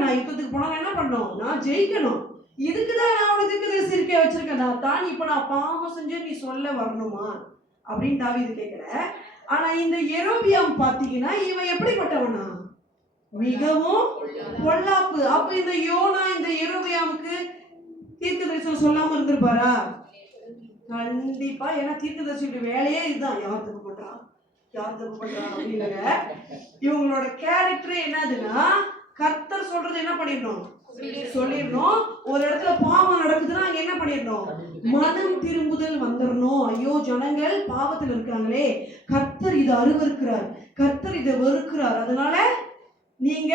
நான் யுத்தத்துக்கு போனா என்ன பண்ணணும்? நான் ஜெயிக்கணும். இதுக்குதான் நான் உனக்கு தீர்க்கதரிசியா வச்சிருக்கேன். நான் தான் இப்ப நான் பாவம் செஞ்சு நீ சொல்ல வரணுமா அப்படின்னு தாவீது கேட்கல. ஆனா இந்த யெரொபெயாம் பாத்தீங்கன்னா இவன் எப்படிப்பட்டவனா? மிகவும் பொல்லாப்பு. அப்ப இந்த யோனா இந்த யெரொபெயாமுக்கு தீர்க்கதரிசனம் சொல்லாம இருந்திருப்பாரா? கண்டிப்பா. ஏன்னா தீர்க்கதரிசியோட வேலையே இதுதான். யார் தப்பு பண்றா அப்படின்னு. இவங்களோட கேரக்டர் என்னதுன்னா, கர்த்தர் சொல்றது என்ன பண்ணிடணும்? சொல்லிடணும். ஒரு இடத்துல பாவம் நடக்குதுன்னா அங்க என்ன பண்ணிடணும்? மனம் திரும்புதல் வந்துடணும். ஐயோ ஜனங்கள் பாவத்தில் இருக்காங்களே, கர்த்தர் இதை அருவருக்கிறார், கர்த்தர் இதை வெறுக்கிறார், அதனால நீங்க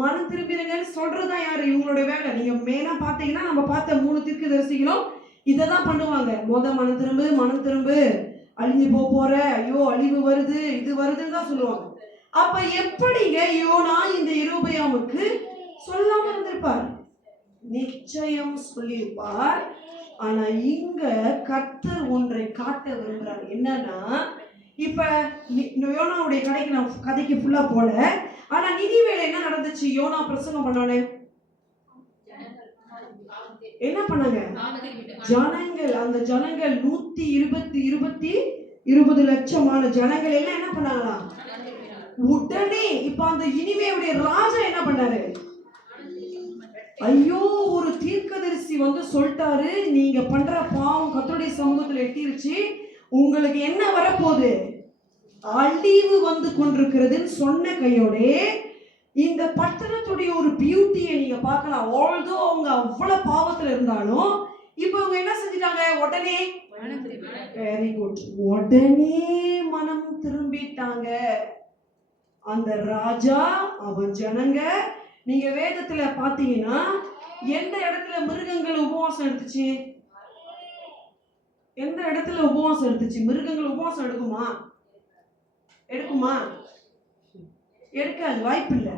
மனம் திரும்பிடுங்கன்னு சொல்றதுதான் யாரு? இவங்களோட வேலை. நீங்க மெயினா பாத்தீங்கன்னா நம்ம பார்த்த 3 தீர்க்கதரிசிகளும் இதைதான் பண்ணுவாங்க. மனம் திரும்பு, அழிஞ்சு போற, ஐயோ அழிவு வருது, இது வருதுன்னு தான் சொல்லுவாங்க. அப்ப எப்படிங்க யோனா இந்த யெரொபெயாமுக்கு சொல்லாம இருந்திருப்பார்? நிச்சயம் சொல்லியிருப்பார். ஆனா இங்க கர்த்தர் ஒன்றை காட்ட விரும்புறார். என்னன்னா, இப்ப யோனாவுடைய கதைக்கு ஃபுல்லா போல. ஆனா நினிவேல என்ன நடந்துச்சு? யோனா பிரசங்கம் பண்ணோனே என்ன பண்ணாங்க? ஜனங்கள், அந்த ஜனங்கள் 120 லட்சமான ஜனங்கள் எல்லாம் என்ன பண்ணாங்களா? உடனே இப்ப அந்த நினிவேவுடைய ராஜா என்ன பண்ணாரு? ஐயோ ஒரு தீர்க்கதரிசி வந்து சொல்லிட்டாரு, நீங்க பண்ற பாவம் கர்த்தருடைய சமூகத்துல எட்டிருச்சு, உங்களுக்கு என்ன வரப்போகுது? அழிவு வந்து கொண்டிருக்கிறதுன்னு சொன்ன கையோட இந்த பட்டணத்துடைய ஒரு பியூட்டியை நீங்க பார்க்கலாம். ஆல்தோ அவங்க அவ்வளவு பாவத்துல இருந்தாலும் இப்ப அவங்க என்ன செஞ்சிட்டாங்க? உடனே வெரி குட், உடனே மனம் திரும்பிட்டாங்க. அந்த ராஜா, அவன் ஜனங்க. நீங்க வேதத்துல பாத்தீங்கன்னா எந்த இடத்துல மிருகங்கள் உபவாசம் எடுத்துச்சு? எந்த இடத்துல உபவாசம் எடுத்துச்சு? மிருகங்கள் உபவாசம் எடுக்குமா? எடுக்காது, வாய்ப்பு இல்லை.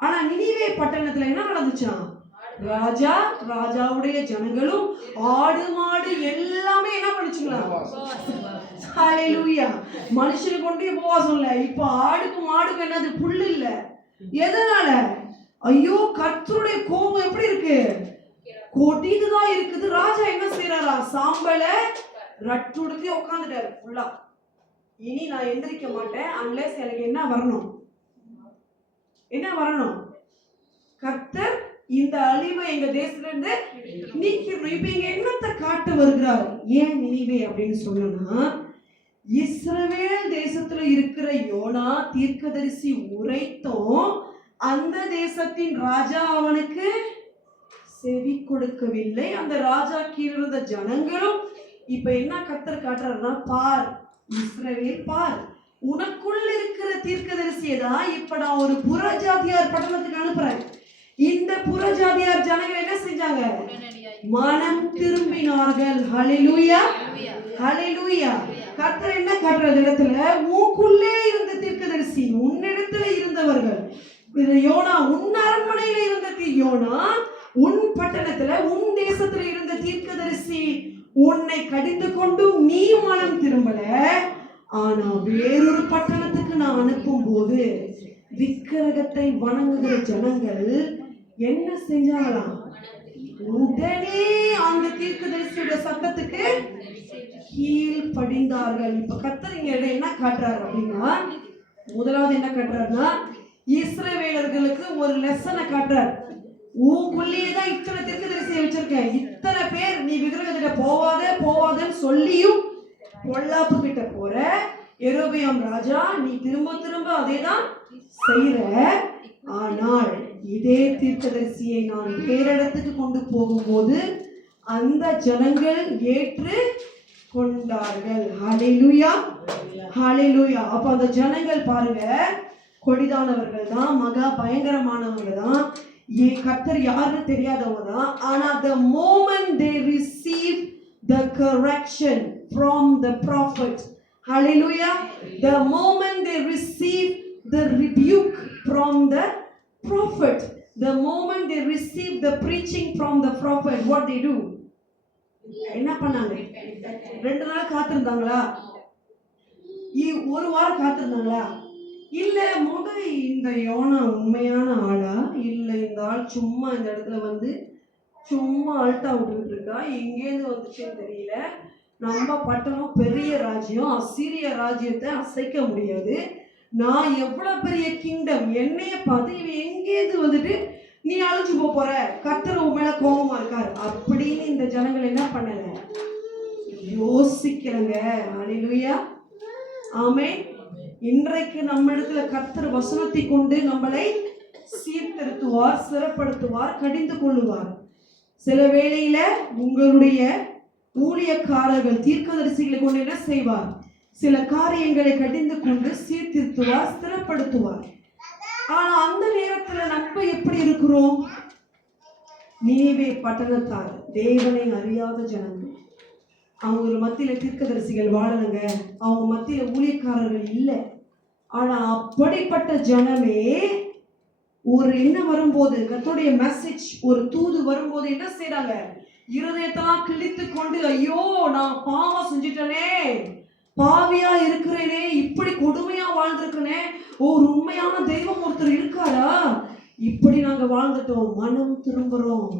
ஆனா நினிவே பட்டணத்துல என்ன நடந்துச்சா? ராஜா, ராஜாவுடைய ஜனங்களும் ஆடு மாடு எல்லாமே என்ன பண்ணிச்சுங்களா? ஹalleluya. மனுஷனுக்கு கொண்டு உபவாசம் இல்ல. இப்ப ஆடுக்கும் மாடுக்கும் என்னது? புல்லு இல்ல. எதனால? ஐயோ கர்த்தருடைய கோபம் எப்படி இருக்கு? கொட்டிட்டுதான் இருக்குது. ராஜா என்ன செய்யறாரா? சாம்பல ரட்டுடுத்தி உட்காந்துட்டாரு ஃபுல்லா. இனி நான் எந்திரிக்க மாட்டேன் அன்லெஸ் எனக்கு என்ன வரணும்? கர்த்தர் இந்த அழிவை எங்க தேசத்துல இருந்து நீக்கிடணும். இப்ப இங்க என்னத்தை காட்ட வருகிறார்? ஏன் நினிவே அப்படின்னு சொன்னா, இஸ்ரவேல் தேசத்துல இருக்கிற யோனா தீர்க்கதரிசி உரைத்தும் அந்த தேசத்தின் ராஜா அவனுக்கு செவி கொடுக்கவில்லை. அந்த ராஜா கீழ இருந்த ஜனங்களும் இப்ப என்ன கர்த்தர் காட்டுறாருன்னா, பார் இஸ்ரவேல் பார், உனக்குள்ள இருக்கிற தீர்க்கதரிசியை தான் இப்ப நான் ஒரு புறஜாதியார் பட்டணத்துக்கு அனுப்புறேன். இந்த புறஜாதியார் ஜனங்கள் என்ன செஞ்சாங்க? மனம் திரும்பினார்கள். ஹல்லேலூயா, ஹல்லேலூயா. கர்த்தர் என்ன காட்டுறது இடத்துல? உனக்குள்ளே இருந்த தீர்க்கதரிசி, உன்னிடத்துல இருந்தவர்கள். இது யோனா, உன் அரண்மனையில இருந்த யோனா, உன் பட்டணத்துல உன் தேசத்துல இருந்த தீர்க்கதரிசி உன்னை கடிந்து கொண்டும் நீ மனம் திரும்பல. ஆனா வேறொரு பட்டணத்துக்கு நான் அனுப்பும் போது விக்கிரகத்தை வணங்குகிற ஜனங்கள் என்ன செஞ்சாங்களாம்? உடனே அந்த தீர்க்கதரிசியோட சத்தத்துக்கு கீழ்ப்படிந்தார்கள். இப்ப கர்த்தர் இங்க என்ன காட்டுறாரு அப்படின்னா, முதலாவது என்ன காட்டுறாருன்னா, இஸ்ரவேலர்களுக்கு ஒரு லெசனை காட்டுறார். உன்குள்ளேயே தான் இத்தனை தீர்க்கதரிசியை வச்சிருக்கேன், இத்தனை பேர் நீ விக்கிரகத்திட்ட போவாதன்னு சொல்லியும் பொல்லாப்பு கிட்ட போற. யெரொபெயாம் ராஜா, நீ திரும்ப திரும்ப அதே தான் செய்யற. ஆனால் இதே தீர்க்கதரிசியை நான் வேற இடத்துக்கு கொண்டு போகும்போது அந்த ஜனங்கள் ஏற்று கொண்டார்கள். ஹல்லேலூயா, ஹல்லேலூயா. அப்ப அந்த ஜனங்கள் பாருங்க, கொடிதானவர்கள் தான், மகா பயங்கரமானவங்க தான், கர்த்தர் யாருன்னு தெரியாதவங்க தான். ஆனா the moment they receive the correction from the prophet, hallelujah, the moment they receive the rebuke from the prophet, the moment they receive the preaching from the prophet, what they do? என்ன பண்ணாங்க? 2 நாள் காத்திருந்தாங்களா? ஒரு வாரம் காத்திருந்தாங்களா? இல்ல இந்த யோனா உண்மையான ஆளா, இல்ல இந்த ஆள் சும்மா இந்த இடத்துல வந்து சும்மா அல்ட்டா விட்டுட்டு இருக்கா, எங்கேருந்து வந்துச்சுன்னு தெரியல. நம்ம பட்டணம் பெரிய ராஜ்யம், அசீரிய ராஜ்யத்தை அசைக்க முடியாது. நான் எவ்வளவு பெரிய கிங்டம், என்னைய பார்த்து இவன் எங்கேருந்து வந்துட்டு நீ அழிஞ்சு போற, கர்த்தர் உன் மேல கோபமா இருக்காரு அப்படின்னு இந்த ஜனங்கள் என்ன பண்ணல? யோசிக்கிறங்க. ஹல்லேலூயா, ஆமென். இன்றைக்கு நம்ம இடத்துல கர்த்தர் வசனத்தை கொண்டு நம்மளை சீர்திருத்துவார், சிறப்படுத்துவார், கடிந்து கொள்ளுவார். சில வேளையில உங்களுடைய ஊழியக்காரர்கள் தீர்க்கதரிசிகளை கொண்டு என்ன செய்வார்? சில காரியங்களை கடிந்து கொண்டு சீர்திருத்துவார், ஸ்திரப்படுத்துவார். ஆனா அந்த நேரத்துல நம்ம எப்படி இருக்கிறோம்? நீவே பட்டணத்தார், தேவனை அறியாத ஜனங்கள். அவங்க மத்தியில தீர்க்கதரிசிகள் வாழலங்க, அவங்க மத்தியில ஊழியக்காரர்கள் இல்லை. ஆனா அப்படிப்பட்ட ஜனமே ஒரு என்ன வரும்போது, கர்த்தருடைய மெசேஜ், ஒரு தூது வரும்போது என்ன செய்றாங்க? இருதயத்தெல்லாம் கிழித்து கொண்டு, ஐயோ நான் பாவம் செஞ்சுட்டனே, பாவியா இருக்கிறேனே, இப்படி கொடுமையா வாழ்ந்திருக்கனே, ஒரு உண்மையான தெய்வம் ஒருத்தர் இருக்காரா, இப்படி நாங்க வாழ்ந்துட்டோம், மனம் திரும்புறோம்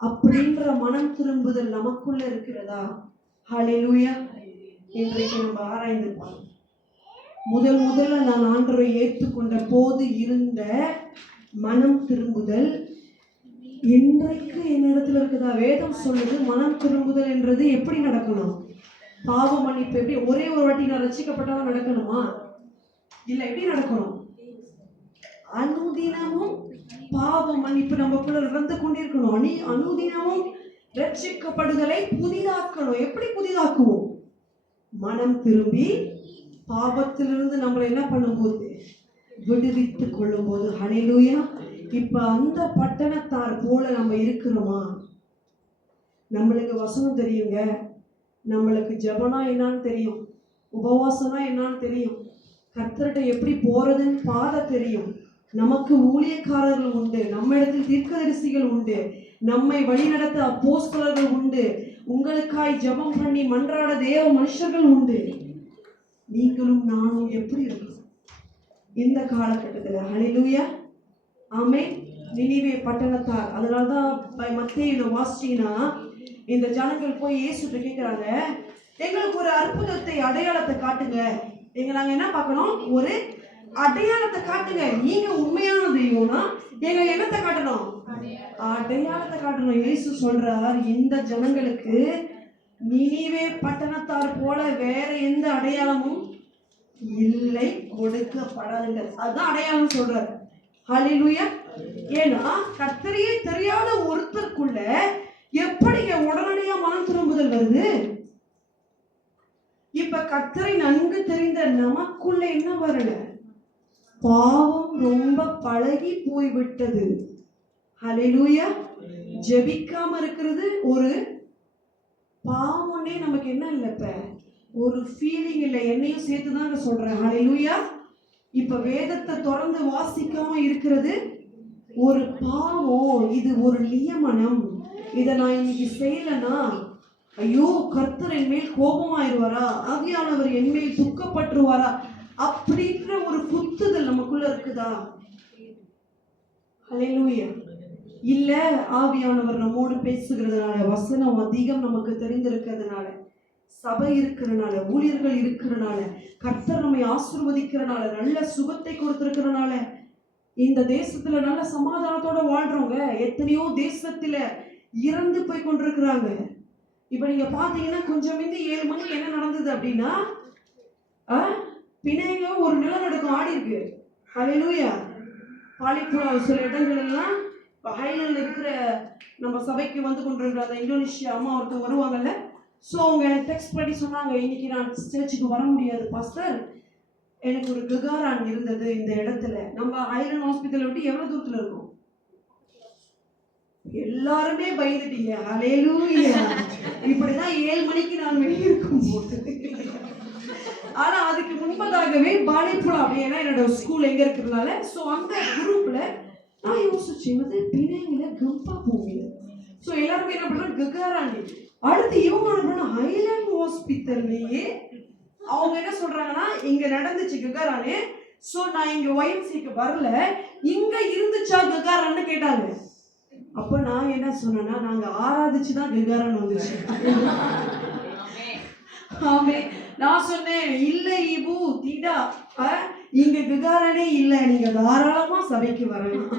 அப்படின்ற மனம் திரும்புதல் நமக்குள்ள இருக்கிறதா? ஹல்லேலூயா. இன்றைக்கு நம்ம ஆராய்ந்து பார்ப்போம். முதல்ல நான் ஆண்டவரை ஏற்றுக்கொண்ட போது இருந்த மனம் திரும்புதல் இன்றைக்கு என்னிடத்துல இருக்குதா? வேதம் சொல்லுது மனம் திரும்புதல் என்றது எப்படி நடக்கணும்? பாவ மன்னிப்பு எப்படி ஒரே ஒரு வாட்டி நான் ரட்சிக்கப்பட்டவன் நடக்கணுமா? இல்ல, எப்படி நடக்கணும்? அனுதினமும் பாவ மன்னிப்பு நமக்குள்ள நடந்து கொண்டிருக்கணும். அனுதினமும் ரட்சிக்கப்படுதலை புதிதாக்கணும். எப்படி புதிதாக்குவோம்? மனம் திரும்பி பாவத்திலிருந்து நம்மளை என்ன பண்ணும்போது விடுவித்துக் கொள்ளும் போது. ஹல்லேலூயா. இப்ப அந்த பட்டணத்தார் போல நம்ம இருக்கிறோமா? நம்மளுக்கு வசனம் தெரியுங்க, நம்மளுக்கு ஜெபனா என்னன்னு தெரியும், உபவாசம்னா என்னன்னு தெரியும், கர்த்தர்கிட்ட எப்படி போறதுன்னு பாத தெரியும். நமக்கு ஊழியக்காரர்கள் உண்டு, நம்ம இடத்தில் தீர்க்கதரிசிகள் உண்டு, நம்மை வழிநடத்த அப்போஸ்தலர்கள் உண்டு, உங்களுக்காய் ஜெபம் பண்ணி மன்றாட தேவ மனுஷர்கள் உண்டு. நீங்களும் நானும் எப்படி இருக்கணும் இந்த காலகட்டத்தில்? ஹல்லேலூயா, ஆமென். நினிவே பட்டணத்தார், அதனால்தான் மத்தேயுல வாசிச்சீங்கன்னா இந்த ஜனங்கள் போய் இயேசுட்ட கேட்கிறாங்க, எங்களுக்கு ஒரு அற்புதத்தை, அடையாளத்தை காட்டுங்க. நாங்க என்ன பார்க்கணும்? ஒரு அடையாளத்தை காட்டுங்க. நீங்க உண்மையான தெய்வம்னா எங்க என்னத்தை காட்டணும்? அடையாளத்தை காட்டணும். இயேசு சொல்றார், இந்த ஜனங்களுக்கு நினிவே பட்டணத்தார் போல வேற எந்த அடையாளமும் இல்லை, கொடுக்கப்படாதுங்க. அதுதான் அடையாளம் சொல்றாரு. ஹல்லேலூயா. ஏன்னா கர்த்தரையே தெரியாத ஒருத்தருக்குள்ள எப்படி உடனடியா மனம் திரும்புதல் வருது? இப்ப கர்த்தரை நன்கு தெரிந்த நமக்குள்ள என்ன வரல? பாவம் ரொம்ப பழகி போய்விட்டது. ஹல்லேலூயா. ஜெபிக்காம இருக்கிறது ஒரு பாவம்னே நமக்கு என்ன இல்லை, இப்ப ஒரு ஃபீலிங் இல்லை. என்னையும் சேர்த்துதாங்க சொல்றேன். ஹல்லேலூயா. இப்ப வேதத்தை தொடர்ந்து வாசிக்காம இருக்கிறது ஒரு பாவம். இது ஒரு நியமனம். இதை நான் இன்னைக்கு செய்யலனா ஐயோ கர்த்தர் என் மேல் கோபமாயிருவாரா, ஆவியானவர் என் மேல் துக்கப்பட்டுருவாரா அப்படின்ற ஒரு குத்துதல் நமக்குள்ள இருக்குதா? ஹல்லேலூயா. இல்ல, ஆவியானவர் நம்மோடு பேசுகிறதுனால, வசனம் அதிகம் நமக்கு தெரிந்திருக்கிறதுனால, சபை இருக்கிறனால, ஊழியர்கள் இருக்கிறனால, கர்த்தர் நம்மை ஆசீர்வதிக்கிறனால, நல்ல சுகத்தை கொடுத்திருக்கிறனால, இந்த தேசத்துல நல்ல சமாதானத்தோட வாழ்றவங்க எத்தனையோ தேசத்துல இறந்து போய் கொண்டிருக்கிறாங்க. இப்ப நீங்க பாத்தீங்கன்னா கொஞ்சம் முந்தி 7 மணிக்கு என்ன நடந்தது அப்படின்னா, பிணைங்க ஒரு நிலநடுக்கம் ஆடி இருக்கு. ஹல்லேலூயா. பாலிப்புழா சில இடங்கள் எல்லாம் ஹைலண்ட்ல இருக்கிற நம்ம சபைக்கு வந்து கொண்டிருக்கிற அந்த இந்தோனேஷியா அம்மா ஒருத்தர் வருவாங்கல்ல. ஸோ அவங்க எனக்கு டெக்ஸ்ட் பண்ணி சொன்னாங்க, இன்னைக்கு நான் சர்ச்சுக்கு வர முடியாது பாஸ்டர், எனக்கு ஒரு ககாரான் இருந்தது இந்த இடத்துல. நம்ம ஐலண்ட் ஹாஸ்பிட்டலை விட்டு எவ்வளவு தூரத்துல இருக்கும்? எல்லாருமே பயந்துட்டீங்க. ஹல்லேலூயா. இப்படிதான் 7 மணிக்கு நான் வெளியே இருக்கும் போது. ஆனா அதுக்கு முன்பதாகவே பாலிப்புழா அப்படின்னா என்னோட ஸ்கூல் எங்க இருக்கிறதுனால, ஸோ அந்த குரூப்ல நான் யோசிச்சேன், வந்து பிணைங்கள கம்பா பூமியில. ஸோ எல்லாருமே என்ன பண்றாங்க, ககாரான். அடுத்து இவங்க என்ன பண்ண, ஐலண்ட் ஹாஸ்பிட்டல்லையே அவங்க என்ன சொல்றாங்கன்னா, இங்க நடந்துச்சு ககாரானே, சோ நான் இங்க ஒய்எம்சிக்கு வரல, இங்க இருந்துச்சா ககாரான்னு கேட்டாங்க. அப்ப நான் என்ன சொன்னேன்னா, நாங்க ஆராதிச்சுதான் ககாரான் வந்துச்சு. ஆமே. நான் சொன்னேன், இல்ல இபு தீடா, இங்க ககாரானே இல்ல, நீங்க தாராளமா சபைக்கு வரலாம்.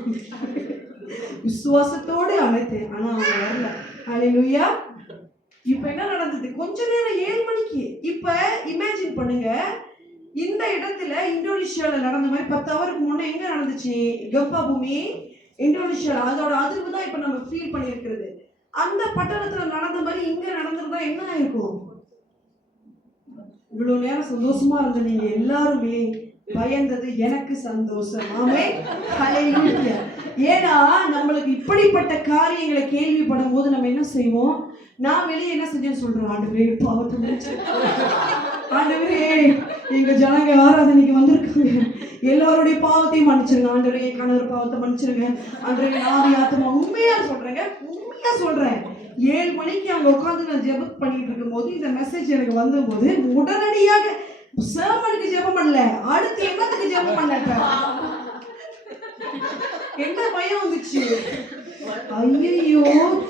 விசுவாசத்தோடு அழைத்தேன், ஆனா அவங்க வரல. ஹல்லேலூயா. இப்ப என்ன நடந்தது? கொஞ்ச நேரம் 7 மணிக்கு. இப்ப இமேஜின் பண்ணுங்க, இந்த இடத்துல இந்தோனேஷியால நடந்த மாதிரி 10 ஹவருக்கு முன்ன எங்க நடந்துச்சு? கம்பா பூமி இந்தோனேஷியா. அதோட அதிர்வு தான் இப்ப நம்ம ஃபீல் பண்ணியிருக்கிறது. அந்த பட்டணத்துல நடந்த மாதிரி இங்க நடந்திருந்தா என்ன ஆயிருக்கும்? இவ்வளவு நேரம் சந்தோஷமா இருந்த நீங்க எல்லாருமே பயந்தது எனக்கு சந்தோஷம். ஆமே. ஹல்லேலூயா. ஏன்னா நம்மளுக்கு இப்படிப்பட்ட காரியங்களை கேள்விப்படும் போது நம்ம என்ன செய்வோம்? நான் வெளியே என்ன செஞ்சேன்னு சொல்றேன், ஆண்டவரே பாவத்தை ஆண்டவரே எங்க ஜனங்க ஆராதனைக்கு வந்திருக்காங்க, எல்லாருடைய பாவத்தையும் மன்னிச்சிருங்க ஆண்டவரே, கணவர் பாவத்தை மன்னிச்சிருங்க ஆண்டவரே, ஆவி ஆத்மா. உண்மையா சொல்றேங்க, உண்மையா சொல்றேன். 7 மணிக்கு அவங்க உட்காந்து நான் ஜெபம் பண்ணிட்டு இருக்கும் போது இந்த மெசேஜ் எனக்கு வந்த போது உடனடியாக சேமனுக்கு ஜெபம் பண்ணல, அடுத்து என்னத்துக்கு ஜெபம் பண்ண என்ன பயம் வந்துச்சு. ஐயோ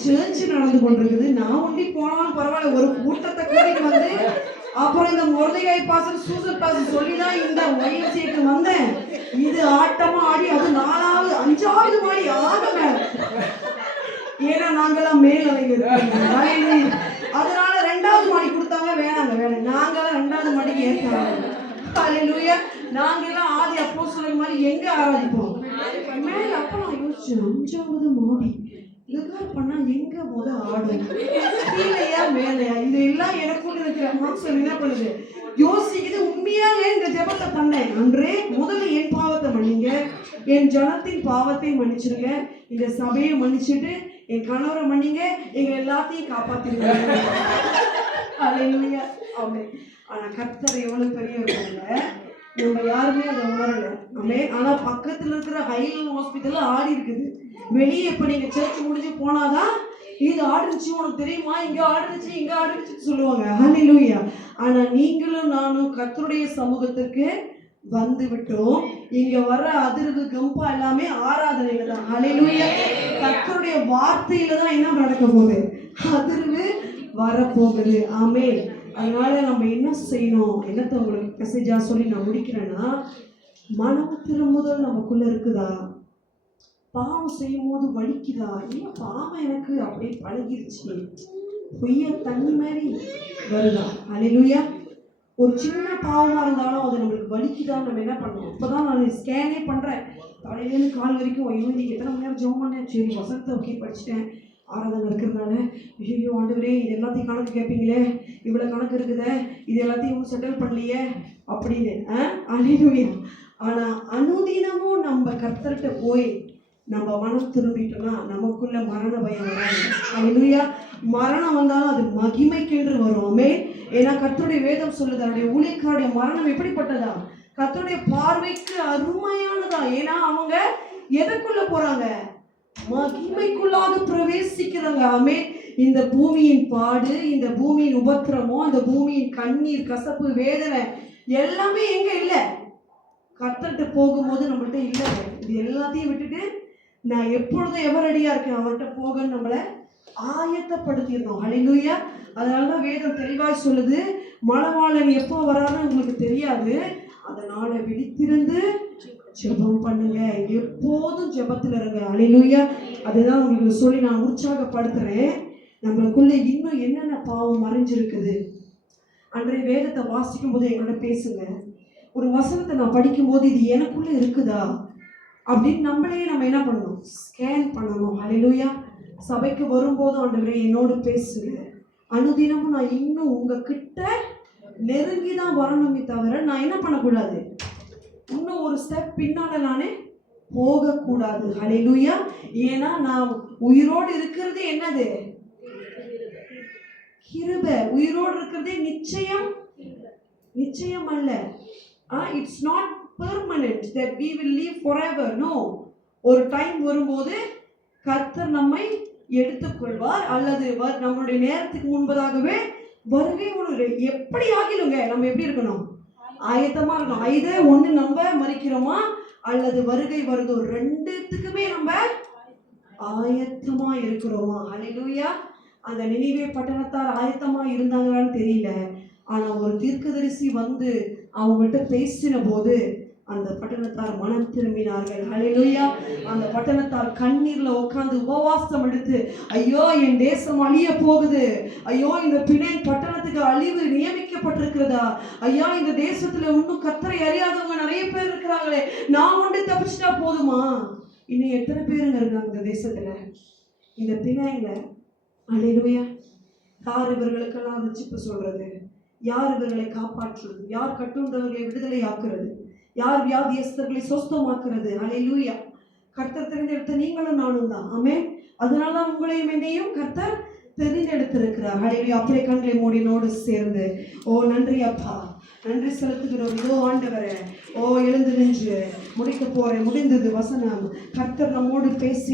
சர்ச் நடந்து கொண்டிருக்குது, நான் ஒண்டி போனாலும் பரவாயில்ல, ஒரு கூட்டத்தை கூட்டிட்டு வந்து அப்புறம் இந்த முருதைகாய் பாசல் சூசர் பாசல் சொல்லிதான் இந்த ஒய்எம்சிக்கு வந்தேன். இது ஆட்டமா ஆடி அது 4வது 5வது மாடி ஆகல, ஏன்னா நாங்கெல்லாம் மேலவைங்க. அதனால 2வது மாடி கொடுத்தாங்க, வேணாங்க வேணாம், நாங்கெல்லாம் 2வது மாடிக்கு ஏற்றாங்க. ஹல்லேலூயா. நாங்கெல்லாம் ஆதி அப்போஸ்தலர் மாதிரி எங்க ஆராதிப்போம் மேல. அப்ப நான் யோசிச்சேன், 5வது மாடி இதுக்காக பண்ணா எங்க முத ஆடும், கீழையா மேலையா? இது எல்லாம் எனக்குள்ள இருக்கிற மாம்சம் என்ன பண்ணுது, யோசிக்குது. உண்மையாக இந்த ஜெபத்தை பண்ணேன், அன்றே முதல்ல என் பாவத்தை மன்னிங்க, என் ஜனத்தின் பாவத்தை மன்னிச்சிருங்க, இந்த சபையை மன்னிச்சுட்டு என் கணவரை மன்னிங்க, எங்க எல்லாத்தையும் காப்பாத்திருங்க. ஹல்லேலூயா. ஆமென். ஆனா கர்த்தர் எவ்வளவு பெரிய இருக்காங்க, நம்ம யாருமே அதை உணரல. ஆமென். ஆனா பக்கத்துல இருக்கிற ஹைலண்ட் ஹாஸ்பிட்டல்ல ஆடி இருக்குது. வெளியே இப்ப நீங்க சர்ச் முடிஞ்சு போனாதான் இது ஆடுச்சு உனக்கு தெரியுமா, இங்க ஆடுச்சு இங்க ஆடுச்சுன்னு சொல்லுவாங்க. ஹல்லேலூயா. ஆனா நீங்களும் நானும் கர்த்தருடைய சமூகத்துக்கு வந்து விட்டோம். இங்க வர அதிர்வு கம்பா எல்லாமே ஆராதனையில தான். ஹல்லேலூயா. கர்த்தருடைய வார்த்தையில தான் என்ன நடக்க போகுது, அதிர்வு வரப்போகுது. ஆமென். அதனால நம்ம என்ன செய்யணும், என்னத்தை உங்களுக்கு மெசேஜா சொல்லி நான் முடிக்கிறேன்னா, மனம் திரும்புதல் நமக்குள்ள இருக்குதா? பாவம் செய்யும் போது வலிக்குதா? இல்ல பாவம் எனக்கு அப்படியே பழகிருச்சு, பொய்ய தண்ணி மாதிரி வருதா? ஹல்லேலூயா. ஒரு சின்ன பாவமா இருந்தாலும் அது நம்மளுக்கு வலிக்குதான், நம்ம என்ன பண்ணணும்? இப்பதான் நான் ஸ்கேனே பண்றேன், தலையிலேருந்து கால் வரைக்கும். ஐயோ நீங்க எத்தனை மணி நேரம் ஜெபம் பண்ணேன், சரி வசனத்தை ஓகே படிச்சுட்டேன், ஆராதனை இருக்கிறதுனால ஐயோ ஆண்டவரே இது எல்லாத்தையும் கணக்கு கேட்பீங்களே, இவ்வளோ கணக்கு இருக்குதே, இது எல்லாத்தையும் செட்டில் பண்ணலையே அப்படின்னு. அல்லேலூயா. ஆனால் அனுதினமும் நம்ம கர்த்தர்கிட்ட போய் நம்ம மனம் திரும்பிட்டோம்னா நமக்குள்ள மரண பயம் வராது. அல்லேலூயா. மரணம் வந்தாலும் அது மகிமைக்கென்று வரும். ஆமென். ஏன்னா கர்த்தருடைய வேதம் சொல்லுது, அவருடைய ஊழியக்காருடைய மரணம் எப்படிப்பட்டதா? கர்த்தருடைய பார்வைக்கு அருமையானதா. ஏன்னா அவங்க எதற்குள்ள போறாங்க? மகிமைக்குள்ளாக பிரவேசிக்கிறாங்க. ஆமென். இந்த பூமியின் பாடு, இந்த பூமியின் உபத்திரமம், இந்த பூமியின் கண்ணீர், கசப்பு, வேதனை எல்லாமே எங்க இல்லை? கர்த்தர்கிட்ட போகும்போது நம்மள்ட்ட இல்லை. இது எல்லாத்தையும் விட்டுட்டு நான் எப்பொழுதும் எவர் ரெடியா இருக்கேன் அவர்கிட்ட போகன்னு நம்மளை ஆயத்தப்படுத்திடணும். அல்லேலூயா. அதனாலதான் வேதம் தெளிவாய் சொல்லுது, மணவாளன் எப்போ வரான்னு உங்களுக்கு தெரியாது, அதனால விழித்திருந்து ஜெபம் பண்ணுங்க, எப்போதும் ஜெபத்தில் இருங்க. அல்லேலூயா. அதுதான் உங்களுக்கு சொல்லி நான் உற்சாகப்படுத்துறேன். நம்மளுக்குள்ள இன்னும் என்னென்ன பாவம் மறைஞ்சிருக்குது. அன்றைய வேதத்தை வாசிக்கும் போது எங்களோட பேசுங்க. ஒரு வசனத்தை நான் படிக்கும்போது இது எனக்குள்ள இருக்குதா அப்படின்னு நம்மளே நம்ம என்ன பண்ணணும்? ஸ்கேன் பண்ணணும். அல்லேலூயா. சபைக்கு வரும்போது ஆண்டவரே என்னோடு பேசுங்க. அனுதினமும் நான் இன்னும் உங்ககிட்ட நெருங்கி தான் வரணுமே தவிர நான் என்ன பண்ணக்கூடாது? இன்னும் ஒரு ஸ்டெப் பின்னால நானே போகக்கூடாது. அல்லேலூயா. ஏன்னா நான் உயிரோடு இருக்கிறது என்னது? கிருபை. உயிரோடு இருக்கிறதே நிச்சயம், நிச்சயம் அல்ல. It's not permanent that we will live forever. No. ஒரு டைம் வரும்போது கர்த்தர் நம்மை எடுத்துக்கொள்வார், அல்லது நம்மளுடைய நேரத்துக்கு முன்பதாகவே வருகை உணர்வு. எப்படி ஆகிடுங்க? நம்ம எப்படி இருக்கணும்? ஆயத்தமா இருக்கணும். ஐதே ஒண்ணு நம்ம மறிக்கிறோமா அல்லது வருகை வருதோ, ரெண்டுத்துக்குமே நம்ம ஆயத்தமா இருக்கிறோமா? அல்லேலூயா. அந்த நினிவே பட்டணத்தார் ஆயத்தமா இருந்தாங்களான்னு தெரியல. ஆனா ஒரு தீர்க்கதரிசி வந்து அவங்கள்ட்ட பேசின போது அந்த பட்டணத்தார் மனம் திரும்பினார்கள். அல்லேலூயா. அந்த பட்டணத்தார் கண்ணீர்ல உட்கார்ந்து உபவாசம் எடுத்து, ஐயோ என் தேசம் அழிய போகுது, ஐயோ இந்த பிணை பட்டணத்துக்கு அழிவு நியமிக்கப்பட்டிருக்கிறதா, ஐயா இந்த தேசத்துல இன்னும் கர்த்தரை அறியாதவங்க நிறைய பேர் இருக்கிறாங்களே, நான் ஒன்று தப்பிச்சிட்டா போதுமா? இன்னும் எத்தனை பேருங்க இருக்காங்க இந்த தேசத்துல, இந்த பிணைங்க? அல்லேலூயா. யார் இவர்களுக்கெல்லாம் ரட்சிப்பு சொல்றது? யார் இவர்களை காப்பாற்றுறது? யார் கட்டுண்டவர்களை விடுதலை ஆக்குறது? யார் வியாதியஸ்தர்களை சொஸ்தமாக்குறது? அல்லேலூயா. கர்த்தர் தெரிந்தெடுத்த நீங்களும் நானும் தான். ஆமென். அதனால்தான் உங்களையும் என்னையும் கர்த்தர் தெரிந்தெடுத்திருக்கிறார். அல்லேலூயா. அப்படியே கண்களை மூடினோடு சேர்ந்து ஓ நன்றி அப்பா, நன்றி செலுத்துகிறோம். இதோ ஆண்டவரே, ஓ எழுந்து நின்று முடிக்க போறேன். முடிந்தது வசனம். கர்த்தர் நம்மோடு பேசி